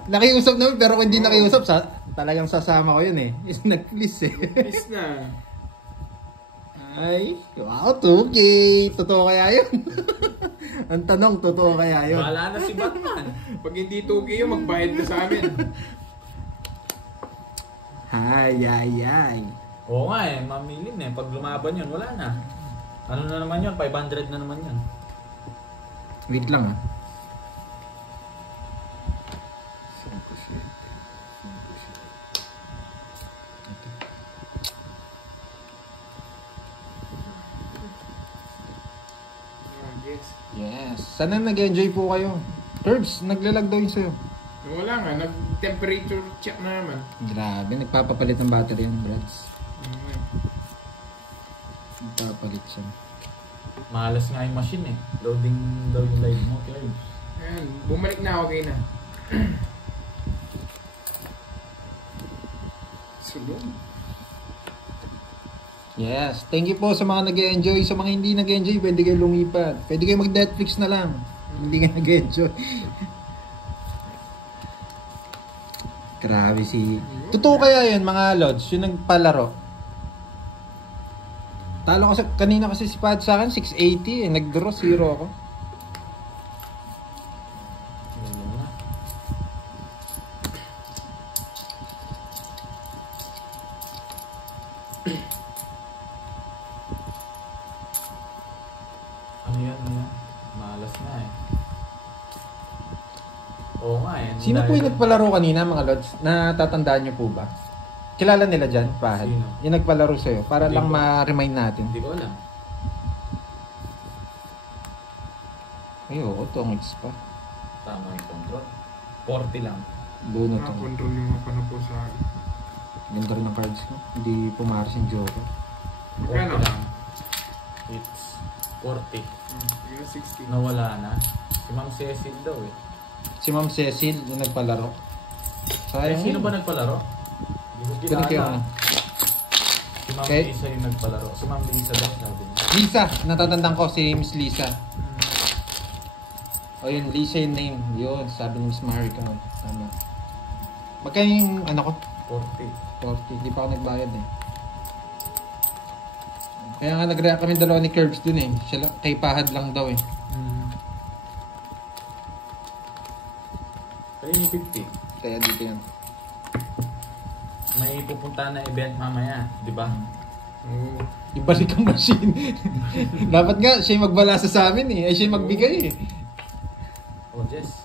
Nakiusap naman, pero kung hindi nakiusap, talagang sasama ko yun eh. Is nag-please eh. Please na. Ay, wow, 2K. Totoo kaya yun? Ang tanong, totoo kaya yun? Wala na si Batman. Pag hindi 2K yun, magbayad ka sa amin. Ay. Oo nga eh, mamilin eh. Pag lumaban yun, wala na. Ano na naman yun? 500 na naman yun. Wait lang ah. Yes. Yes. Sana nag-enjoy po kayo. Curbs, naglalag daw yun sa'yo. Wala nga, nag-temperature check na naman. Grabe, nagpapapalit ng battery yung Brads. Okay. Nagpapalit siya. Mahalas nga yung machine eh. Loading daw yung live mo. Kaya Ayan, bumalik na, okay na. Sulong. Yes. Thank you po sa mga nag-enjoy. Sa mga hindi nag-enjoy, pwede kayo lumipat. Pwede kayo mag-Netflix na lang. Hindi ka nag-enjoy. Grabe si... Totoo kaya yun mga lods, yung nagpalaro. Talo ko sa... Kanina kasi si Pad sa akin, 680 eh. Nag-draw, 0 ako. yun muna. Ano yan? Mahalas nga eh. Oo nga eh. Sino po yung nagpalaro kanina mga lods? Natatandaan niyo po ba? Kilala nila dyan, Pahad? Sino? Yung nagpalaro sa'yo. Para Hindi lang ko. ma-remind natin. Hindi ko alam. Ay, oo, tongits pa. Tama yung control. 40 lang. Bunot to. Control yung mga panapo sa akin. Ganda rin ng cards ko. Hindi pumaras yung Joker. 40 Magkano? lang. It's 40. Yung 60. Nawala na. Si Ma'am Cecil daw eh. Si Ma'am Cecil, yung nagpalaro. Sayang Sino yun. ba nagpalaro? Hindi ko Ganun kayo, kilala. ano? Si Ma'am Okay. Lisa yung nagpalaro. Si Ma'am Lisa daw sabi niya. Lisa, natatandaan ko si Miss Lisa. O yun, Lisa yung name. Yun, sabi ni Miss Marika. Tama. Magkano yung ano ko? 40. 40. Hindi pa ako nagbayad eh. Kaya nga nag-react kami dalawa ni Curbs dun eh. Siya lang, kay Pahad lang daw eh. Kaya yung 50. Kaya dito yan. May pupunta na event mamaya. Di ba? Oo. Ibalik ang machine. Dapat nga, siya yung magbalasa sa amin eh. Ay siya yung magbigay eh. Oh, Jess.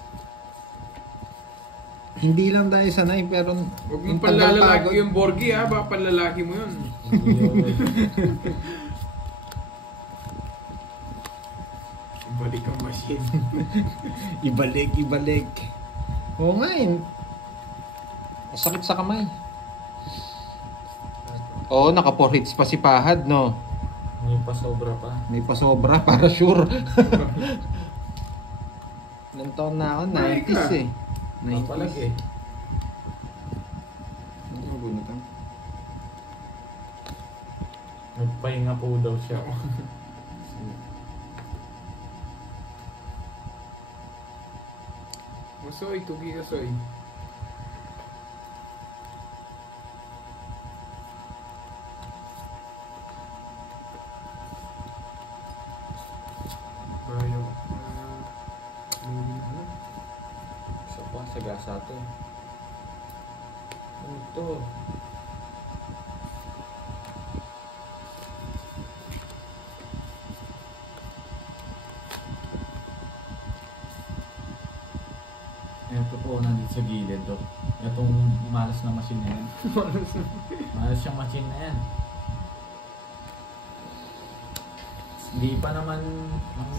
Hindi lang dahil sanay pero... Huwag yung mong panlalaki pagpapagod- yung Borgie ha, baka panlalaki mo yun. Ibalik ang machine. Ibalik. Oo nga eh. Masakit sa kamay. Oo, naka 4 hits pa si Pahad, no? May pasobra pa. May pasobra para sure. Ilang taon na ako? 90s eh. 90s. Papalag eh. Hindi mo bunutan. Nagpahinga po daw siya. Masoy, tugi ka soy. Bayo. Isa pa, sagasa to. Ano to? Ito po, nandito sa gilid to. Itong malas na machine na yan. Malas yung machine na yan. Hindi pa naman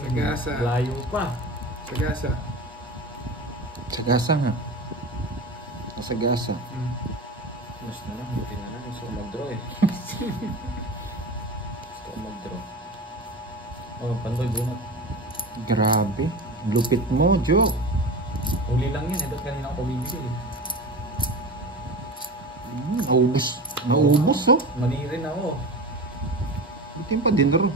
Sagasa. layo pa. Sagasa. Sagasa nga. Sagasa. Mas na lang, buti na lang. Gusto ko mag-draw eh. Gusto ko mag-draw. Oh, pandoy bunot. Grabe. Lupit mo, Joe. Uli lang yan. Ito kanina ako bibigil eh. Naubos. Naubos, oh. Mali rin ako. Buti pa din ro.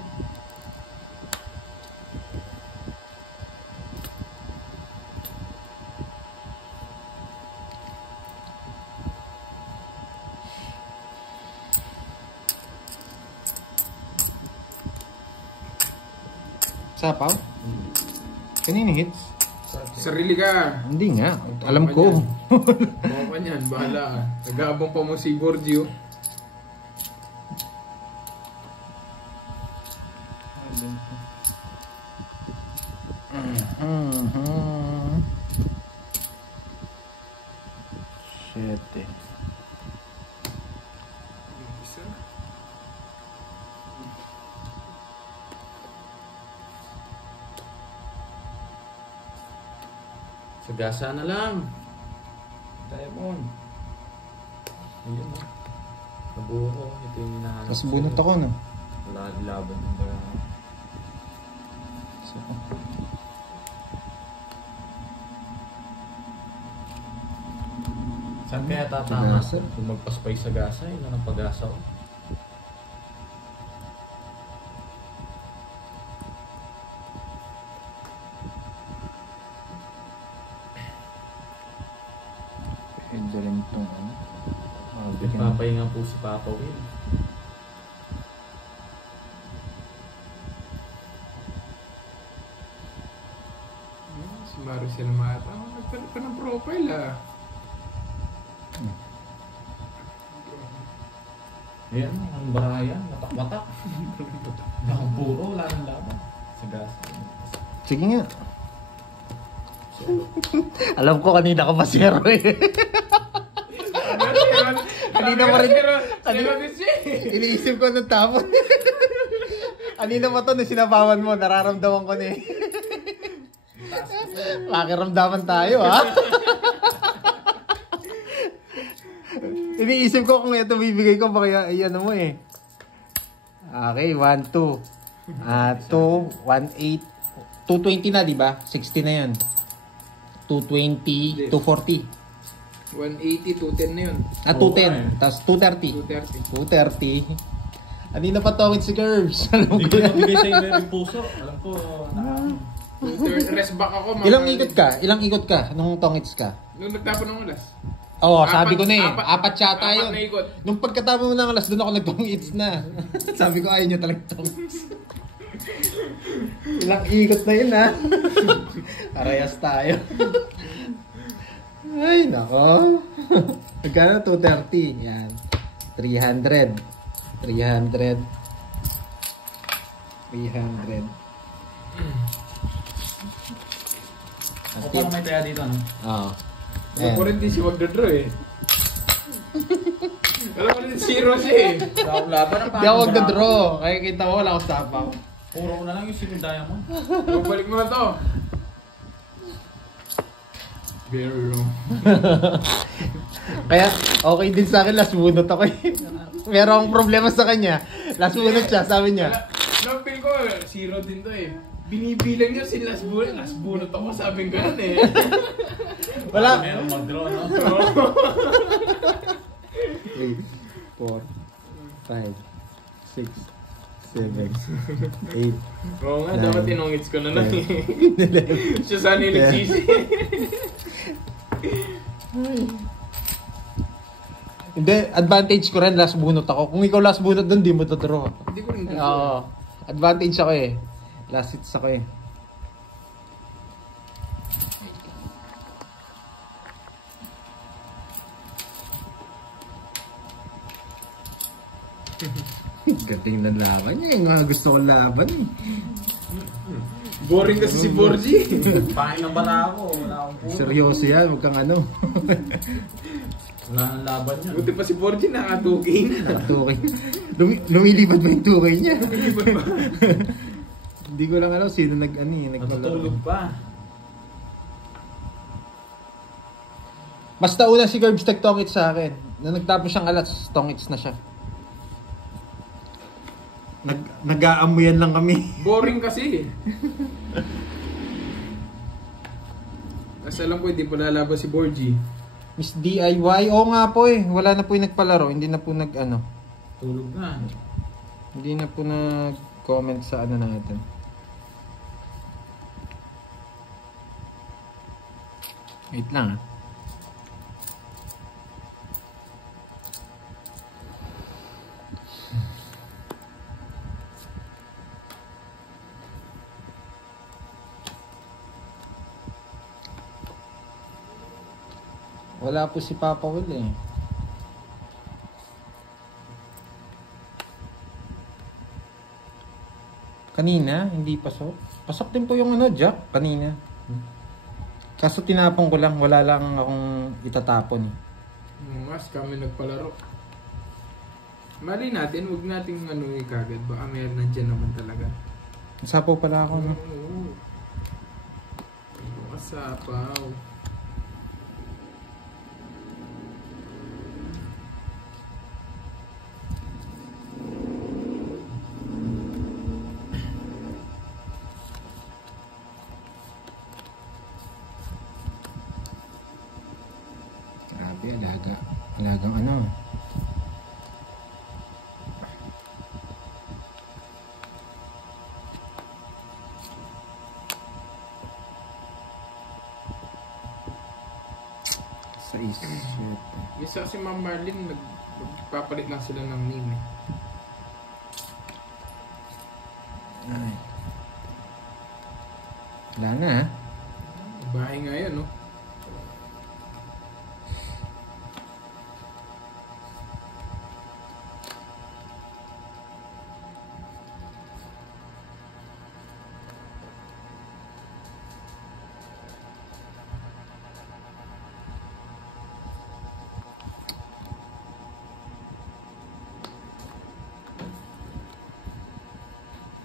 Sapaw? Kanina hits? Sarili ka. Hindi nga. Alam ko. Bawa ka niyan, bahala ka. Nag-aabang pa mo si Borgio. Shit eh. Isa. Sagasa na lang. Diamond. Ayun o. Naburo. Ito yung hinahanap. Tapos bunot ako, no? Wala laban ng bara. So, Saan kaya tatama? Sagasa? Kung magpaspay sa gasa, yun ang pag-asa ko. pwede rin itong ano. Nagpapahinga po si Papa Will. Si Maricel Mata. Nagpalit pa ng profile ah. Ayan, ang barayan. Matak-matak. Nakapuro, wala nang laban. Sagasa. Sige nga. Alam ko kanina ka pa zero eh. Kanina pa rin. Iniisip ko nung tapon. Kanina pa to, nung sinabawan mo, nararamdaman ko na eh. Pakiramdaman tayo ha. Iniisip ko kung ito bibigay ko, baka ano mo eh. Okay, 1, 2. 2, 1, 8. 220 na, di ba? 60 na yan. 220, 240. 180, 210 na yun. 210. Tapos 230. 230. Kanina pa tawid si Curbs. Alam Hindi ko ko yan. nabigay sa inyo yung puso. Alam ko, na... 230. Rest back ako. Ilang ikot ka? Ilang ikot ka? Nung tongits ka? Nung nagtapon ng ulas. Oo, sabi ko na eh. Apat yata apat yun. na ikot. Nung pagkatapos mo ng alas, doon ako nagtongits na. Sabi ko, ayaw nyo talaga tongits. Ilang ikot na yun ha. Parehas tayo. Ay, nako. Magkano? 230. Yan. 300. 300. 300. Ako parang may taya dito, no? Oo. Alam ko rin di siya magdodraw eh. Alam ko rin zero siya eh. Wala akong laban. Hindi ako magdadraw. Kaya kita ko, wala akong sapaw. Puro ko na lang yung single diamond. Babalik mo na to. Very wrong. Kaya, okay din sa akin, last bunot ako eh. Meron akong problema sa kanya. Last bunot siya, sabi niya. No, feel ko, zero din to eh. Binibilang niya si last bunot ako, sabi ko ganun eh. Wala. Meron mag-draw, no? 3, 4, 5, 6, 7, 8. Oo nga, Nine. dapat tinongits ko na lang eh. 11. Siya sana yung nagsisi. Hindi, advantage ko rin, last bunot ako. Kung ikaw last bunot doon, di mo to-draw. Hindi ko rin Oo. Advantage ako eh. Last hits ako eh. Gating na laban niya. Yung mga gusto kong laban eh. Boring kasi si Borgie. Pangin ng bara ako. Wala akong puro. Seryoso yan, huwag kang ano. Wala nang laban yan. Buti pa si Borgie nakatugay na. Tukay. Lumilipad ba yung tukay niya? Lumilipad ba? Hindi ko lang alam sino Natutulog pa. Basta una si Curbs nag-tongits sa akin. Na nagtapos siyang alas, tongits na siya. Nag-aamuyan lang kami. Boring kasi. Kasi alam ko hindi pa lalaban si Borgie. Miss DIY, oo nga po eh. Wala na po yung nagpalaro. Hindi na po Tulog na. Hindi na po nag-comment sa ano natin. Wait lang ah. Wala po si Papa Will eh. Kanina, hindi pasok. Pasok din po yung ano, jack, kanina. Kaso tinapon ko lang, wala lang akong itatapon. Mas kami nagpalaro. Mali natin, huwag nating ano kagad. Baka meron nandiyan naman talaga. Sapaw pala ako, no? Oo. Masapaw. Grabe, alagang ano. Sa isip. Isa si Ma'am Marlene, nagpapalit lang sila ng name eh. Ay. Wala na, ha? Bahay nga yun, no?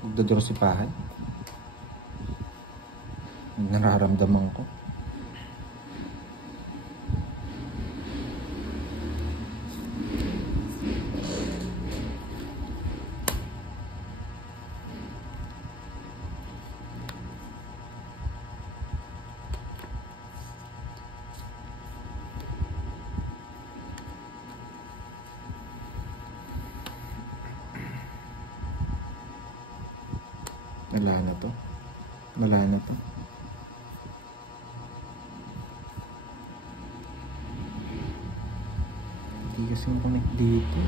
Magdodrosipahan. Nararamdaman ko. Wala na to. Wala na to. Hindi kasi connect dito.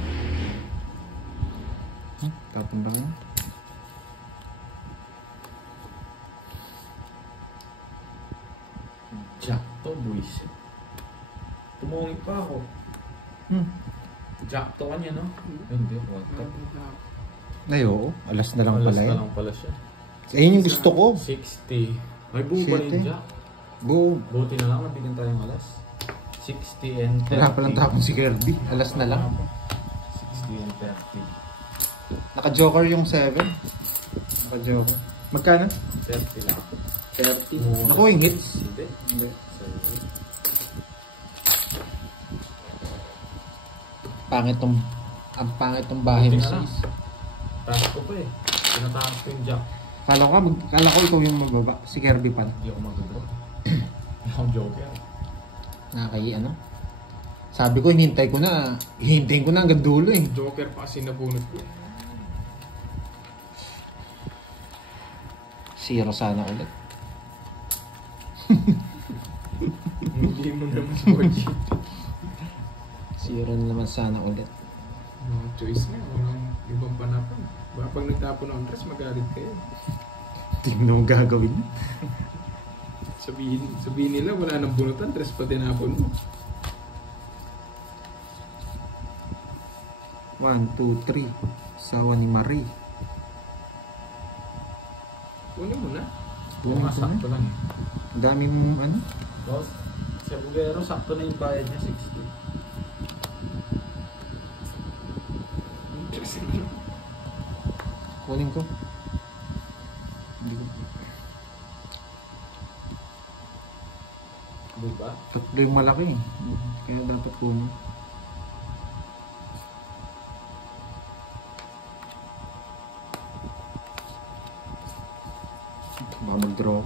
Tapon ba kayo? Jack to, boys. Tumungi pa ako. Jack to kanya, no? Hindi, what the? Ay, oo. Alas na lang Alas pala na yun. lang pala siya. Ayun yung gusto ko. 60. May buo ba Shit, rin eh. Jack? Boom. Buti na lang, nabigyan tayong alas. 60 and 30. Wala palang tapon si Kirby. Alas na lang. 60 and 30. Naka-joker yung 7. Naka-joker. Magkano? 30 lang. 30. Naku, yung hits. Hindi. Hindi. Sorry. Pangit tong... Ang pangit tong bahay mo Buti na lang. sis. Taas ko pa eh. Tinataas ko yung Jack. Kala ko ikaw yung magbaba. Si Kirby pala. Hindi ako mag-draw. Hindi ako joker. Ano? Sabi ko, hihintayin ko na hanggang dulo eh. Joker pa kasi nabunot ko. Zero sana ulit. Hindi mo naman score. Zero na naman sana ulit. No choice na. Walang ibang panapan. Baka pag nagtapon ng Andres, magalit kayo. Hindi mo naman gagawin. Sabihin nila, wala nang bunutan, Andres pa tinapon mo. 1, 2, 3. Sawa ni Marie. Kunin mo na. Oo nga, sakto lang eh. Ang dami mong ano? Boss, sa Bugero, sakto na yung bayad niya, 60. Kunin ko. Hindi ko. Diba? Tatlo yung malaki eh. Kaya dapat kunin. Baka mag-draw.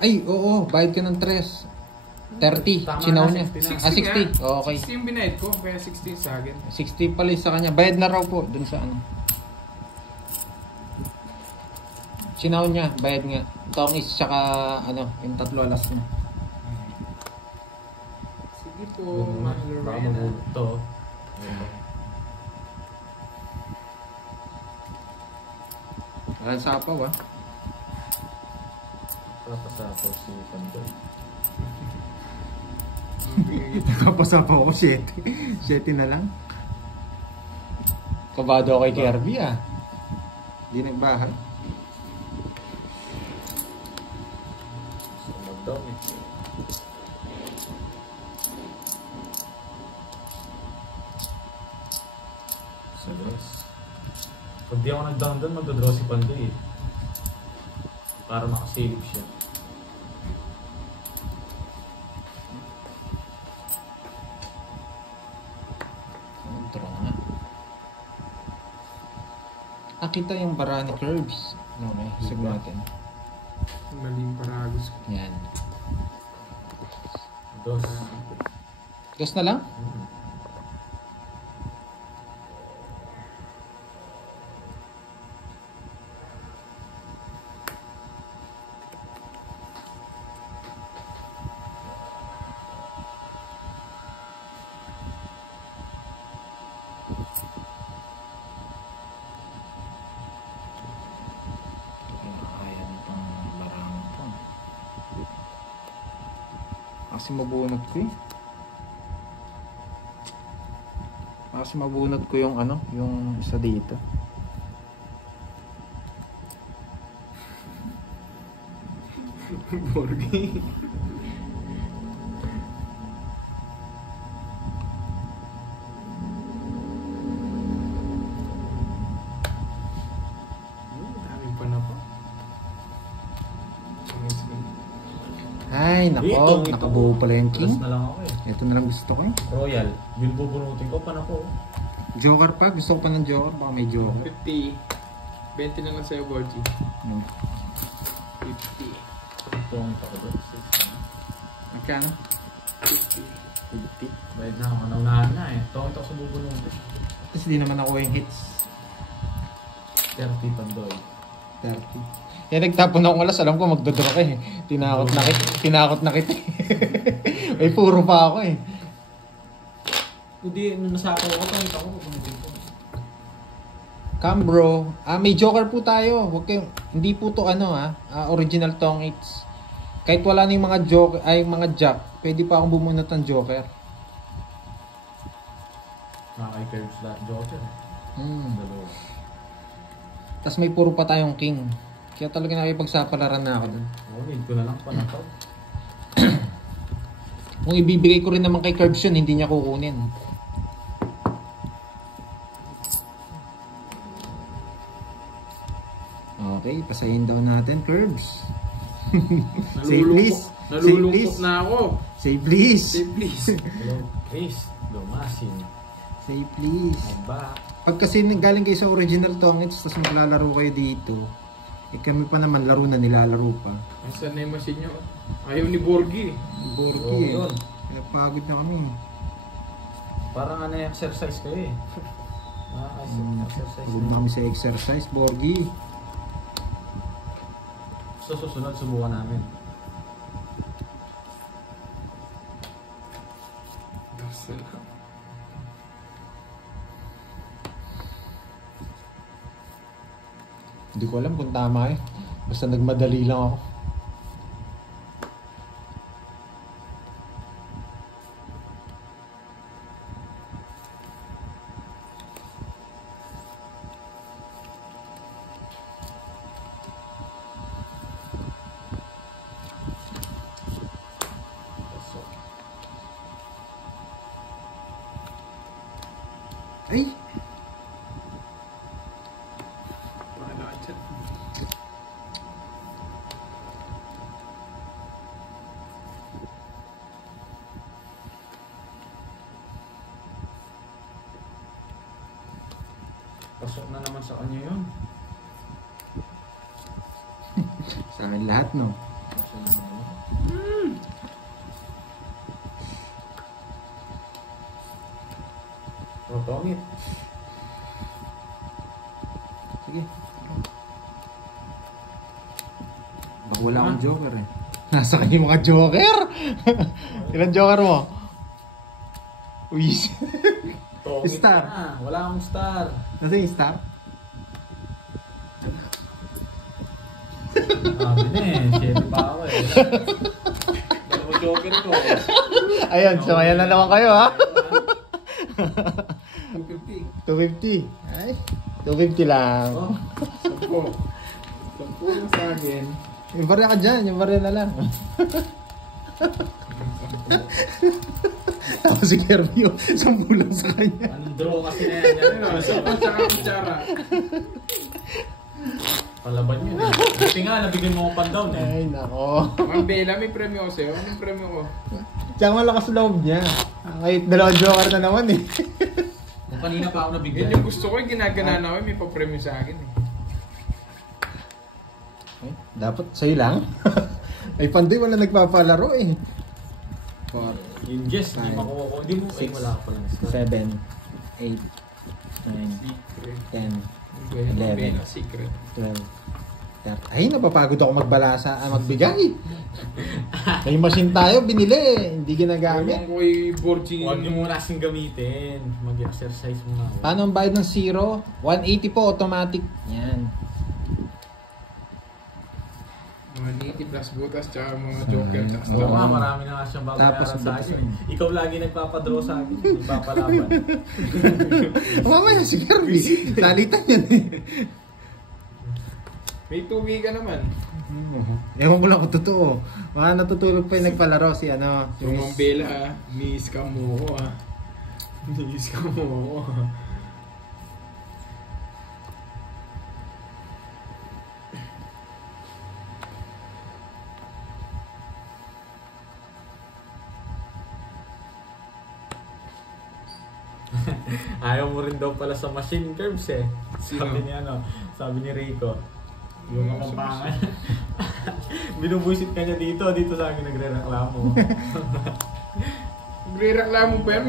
Ay, oo. Bayad ka ng 3. 30. Tama Sinaw na, niya. 60 na. 60. nga. Okay. 60 yung binayad ko, kaya 60 sa akin. 60 pala yung sa kanya. Bayad na raw po dun sa ano. Sinaw niya. Bayad nga. Tongis tsaka ano, yung 3 alas niya. Sige po, Baka Ma'am Lorena. mabuto to. Wala sa apaw ah. Papasapaw si Pandoy. Nagpapasa pa ako 7. 7 na lang. Kabado ako kay Kirby ah. Di nagbahay. So, mag-down eh. So, guys. Pag di ako nag-down doon, magdodraw si Pandoy eh. Para makasave siya. Draw na. Kita yung bara ni Curbs. Okay, sag natin. Maling paragos ko. Yan. Dos. Gas na lang? Kaya nitong barang ito. Kasi mabunot ko eh. Kasi mabunot ko yung ano, yung isa dito. Borgi. Dami pa na pa. Ay, nako, nakabuo pala yung king. Plus na lang ako eh. Ito na lang gusto ko eh. Royal. Will bubunutin ko pa na po. Joker pa, gusto ko pa ng Joker. Baka may Joker. 50. 20 na lang sa'yo, Borgi. No. 50. Itong pa ko doon. Magkano? 50. 50. Bayad na ako. Naunahan na eh. Itong ito sa bubunutin. Tapos di naman ako yung hits. 30 Pandoy. 30. Kaya nagtapon ako alas, alam ko magdodraw ka eh. Tinakot na kita. May puro pa ako eh. Hindi, nung nasakaw ako, pangit ako. Bubunutin ko. Come bro. May Joker po tayo. Huwag kayong, hindi po to ano original tong hits. Kahit wala na yung mga Joker, ay mga Jack, pwede pa akong bumunot ng Joker. Nakaka-curves lahat Joker. Dalawa. Tapos may puro pa tayong King. Kaya talaga nakipagsapalaran na ako dun. Oo, need ko na lang panakaw. Kung ibibigay ko rin naman kay Curbs yun, hindi niya kukunin. Okay, pasayin daw natin, Curbs. Say please. Say Nalulungkot please. na ako. Say please. Say please. Hello, Chris. Dumasin. Say please. I'm back. Pag kasi galing kayo sa original tongits, tapos maglalaro kayo dito, kami pa naman laro na nilalaro pa. Asan na yung machine nyo? Ayaw ni Borgi. Borgi Oo, yun. Kaya pagod na kami. Parang ano yung exercise kayo eh. Exercise Pagod na kami sa exercise, Borgi. So susunod, subukan namin. Hindi ko alam kung tama eh. Basta nagmadali lang ako. Ay! Wala ka dyan. Pasok na naman sa kanya yun. Sa akin lahat, no? Pasok na naman. Rotomit. Sige. Baka wala akong Joker eh. Nasa kanya yung mga Joker? Ilan Joker mo? Uy. Tomit Star. ka na. Wala akong star. Nasa yung star? Sabi na eh. 7 pa ako eh. Dalawang Joker ko. Ayan, so ayan na naman kayo ha. 250. 250. Ay, 250 lang. Oh, 10. 10 yung sa akin. Yung barya ka dyan, yung barya na lang. Tapos si Kirby, 10 lang sa kanya. anong draw kasi na yan. Ayun o, sa tsaka kutsara. Palaban yun eh. Kasi nga, nabigyan mo ko pan-down eh. Ay, nako. Ma'am Bella, may premyo ko sa'yo. Anong premyo ko? Tsaka malakas loob niya. Ay, dalawang joker na naman eh. Kung kanina pa ako nabigyan. Yan yung gusto ko, yung ginagana na ko, may pa-premyo sa akin eh. Ay, dapat sa'yo lang. Ay, panday wala nagpapalaro eh. 4, Yung Jess, hindi Five, makuha ko. Hindi mo, ay six, wala ka palang score. 7, 8, 9, 10, 11. Secret. 12, 13. Ay, napapagod ako magbalasa, magbigay. May machine tayo, binili eh. Hindi ginagamit. Ewan ko yung boarding. Huwag niyo muna kasing gamitin. Mag-exercise muna ako. Paano ang bayad ng 0? 180 po, automatic. Yan. 180 plus butas, tsaka mga joker, tsaka Oo. Oo nga, marami na nga siyang Tapos babayaran sa akin. butas. Ikaw lagi nagpapadraw sa akin. Nagpapalaban. Mamaya si Kirby. Lalitan yan eh. May 2K ka naman. Ewan ko lang kung totoo. Mga natutulog pa yung nagpalaro si ano. Si Yung Miss- Ma'am Bella miss ka mo ko miss ka mo ko Ayaw mo rin daw pala sa machine curves eh. Sino? Sabi ni Rico. Yung kapapangan. Binubuisit ka niya dito sa akin nagre-reklamo. Nagre-reklamo pa yan.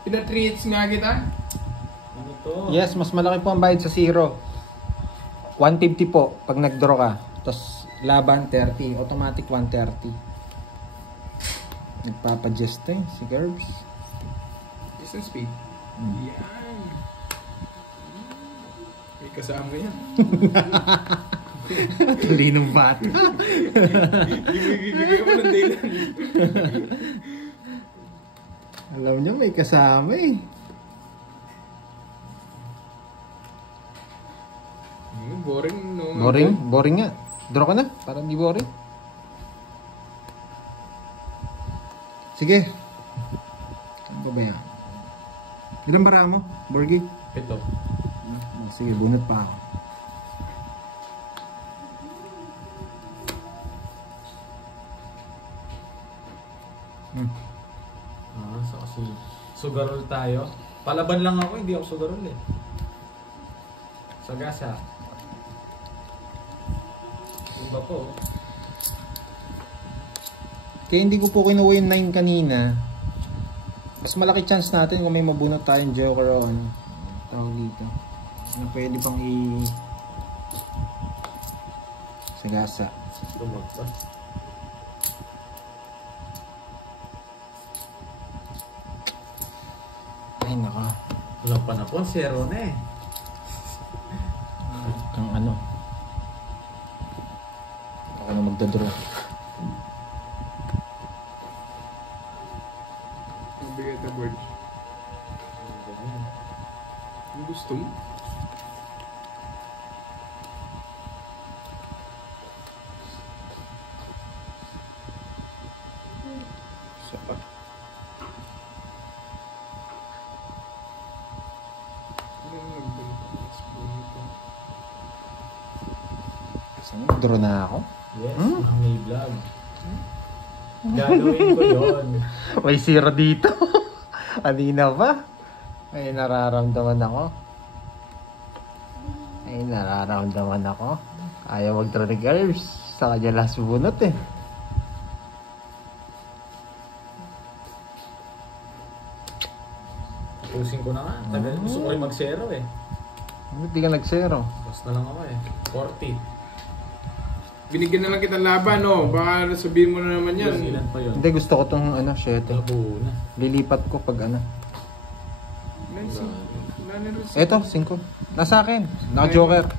Pinatreats nga kita. Ano to? Yes, mas malaki po ang bayad sa 0. 150 po pag nag-draw ka. Tapos laban 30. Automatic 130. Nagpapa-gest eh si Curbs. Distance speed. Yan. May kasama yan. Talinong bata. Bigay mo ng daylan. Alam niyo may kasama eh. Boring no. Boring? Boring nga. Draw ka na. Parang di boring. Sige. Ano ba yan? Ilang bara mo? Borgie? Ito. Sige, bunot pa ako. So kasi sugarol tayo. Palaban lang ako, hindi ako sugarol eh. Sagasa. Iba po. Kaya hindi ko po kinuha yung 9 kanina. Mas malaki chance natin kung may mabunot tayong joker on. Tawag dito. Na pwede pang sagasa. Tumagpa. Ay naka. Walang panapon, zero na eh. Ang ano. Baka na magdadraw. Mabigat na board. Ang gusto mo? Sapa. Draw na ako. Yes, Hmm? may vlog. Gagawin ko yun. May zero dito. Kanina pa. May nararamdaman ako. May nararamdaman ako. Ayaw mag-draw ng curves. Sa kanya last bunot eh. Pusin ko na nga. Tagal, gusto ko rin mag-zero eh. Hindi ka nag-zero. Basta na lang ako eh. 40. Binigyan na lang kita laban, no? Baka sabihin mo na naman yan. Yung ilan pa yun? Hindi, gusto ko tong ano, 7. Nabuo na. Lilipat ko pag ano. Nansi. Eto, 5. Nasa akin. Naka-joker.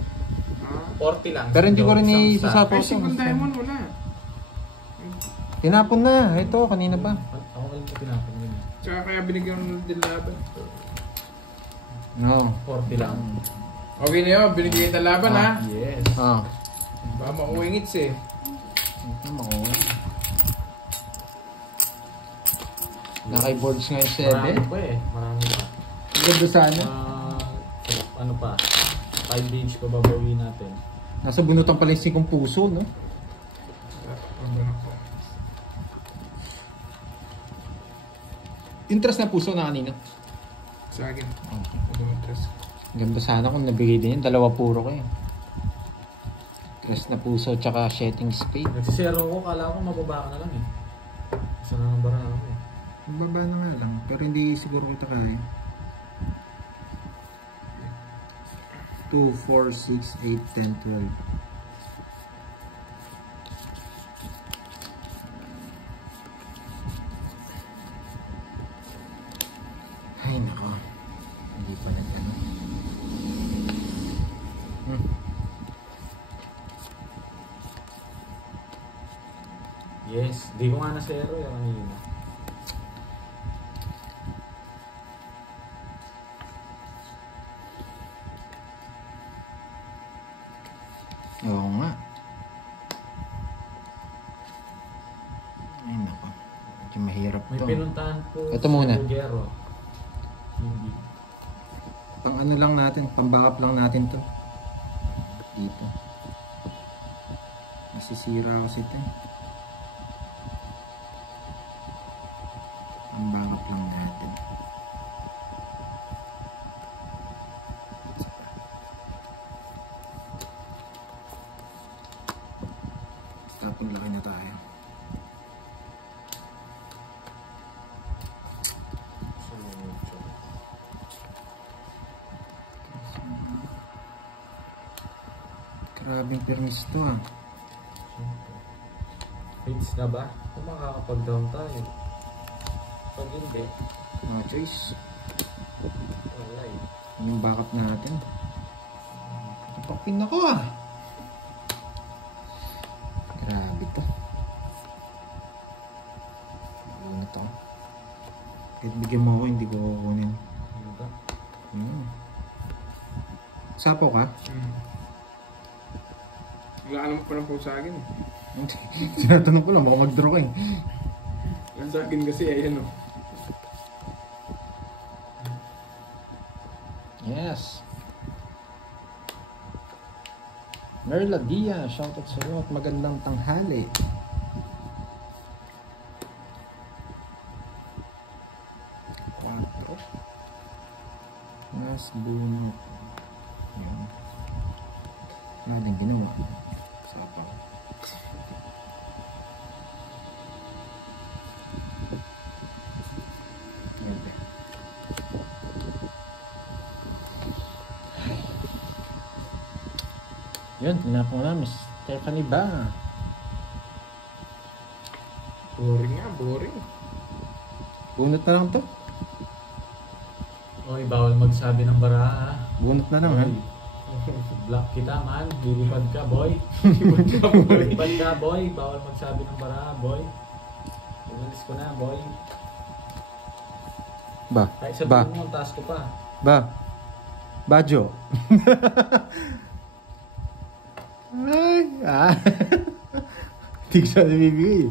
40 lang. Pero hindi ko rin Isang isasapaw Ay, to. second diamond, wala. Tinapon na. Ito, kanina pa. Ako lang ko pinapin yun. Tsaka kaya binigyan ko ng laban. No. 40 lang. Okay na yun, binigyan kita laban ha. Yes. Ah. Baka makuwingits eh. Ito, makuha. Naka-boards nga yung 7. Marami pa eh. Marami pa. Ganda sana. Ano pa? 5 days pa babawin natin. Nasa bunutan pala yung 5 puso, no? Interest na puso na kanina. Sa akin. Okay. Interest. Ganda sana kung nabigay din yun. 2 puro kayo. Interest na puso tsaka shedding spade. Nagsisero ko, kala ko mababa ka na lang eh. Isa na ng bara ako eh. Baba na nga lang. Pero hindi siguro kita kaya. 2, 4, 6, 8, 10, 12. Ay nako. Hindi pa nag-ano. Yes, di ko nga na zero yung kanina. Oo nga. Ay nako. Medyo mahirap May to. pinuntahan po Ito muna. sa Bugero. Hindi. Pang ano lang natin, pang-backup lang natin to. Dito. Nasisira kasi ito eh. Pang-backup lang natin. Tapos laki na tayo. Grabing permis to ah. Hits na ba? Kung makakapag-down tayo. Pag hindi, No choice. wala eh. Yun yung backup natin. Napakpin ako ah. Grabe to. Ano to? Kahit bigyan mo ako, hindi ko kukunin. Ano ba? Sapo ka? Wala ka naman pa ng po sa akin eh. Tinatanong ko lang, baka mag-draw ka eh. Ang sa akin kasi ayan o. Yes. Merla Dia, shoutout sa iyo at magandang tanghali. Quatro. Nas bunot. Yan. Natin ginawa. Sapaw. Okay. Yun, tinapong na, Miss Stephanie ba? Boring nga, boring. Bunot na lang to. Oy, bawal magsabi ng bara ha. Bunot na lang ha. Oy, block kita man. Lilipad ka boy. Lilipad ka boy. Bawal magsabi ng bara boy. Umalis ko na boy. Ba? Kahit sa Ba? mo, ang taas ko pa. Ba? Bajo? Ay, ah. Hindi ko siya nabibigay.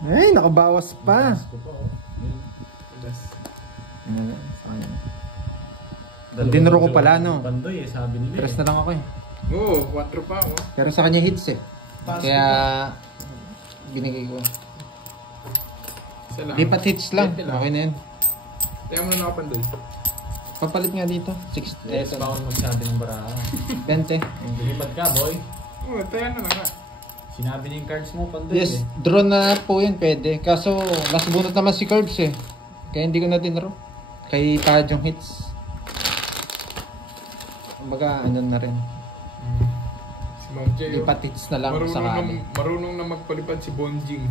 Ay, nakabawas Ang pa. taas ko pa oh. Yun. Ano na, sayang. Dinuro ko pala, no? Pandoy eh, sabi nila Tres eh. na lang ako eh. Oo, 4 pa ako. Pero sa kanya hits eh. Taas Kaya, binigay ko. Isa lang. Lipat hits lang. 20 lang. Okay na yun. Kaya mo na nakapandoy. Papalit nga dito. 6, Yes, bawal magsabi ng bara. 20. Lilipad ka boy. Oo, tayo na lang nga. Sinabi niya yung cards mo, Pandoy Yes, eh. draw na po yun, pwede. Kaso, last bunot naman si Curbs eh. Kaya hindi ko na dinraw. Kay Tajong hits. Kumbaga, ano na rin. Si Ma'am J. oh. Lipat hits na lang sakali. Marunong na magpalipad si Bonjing.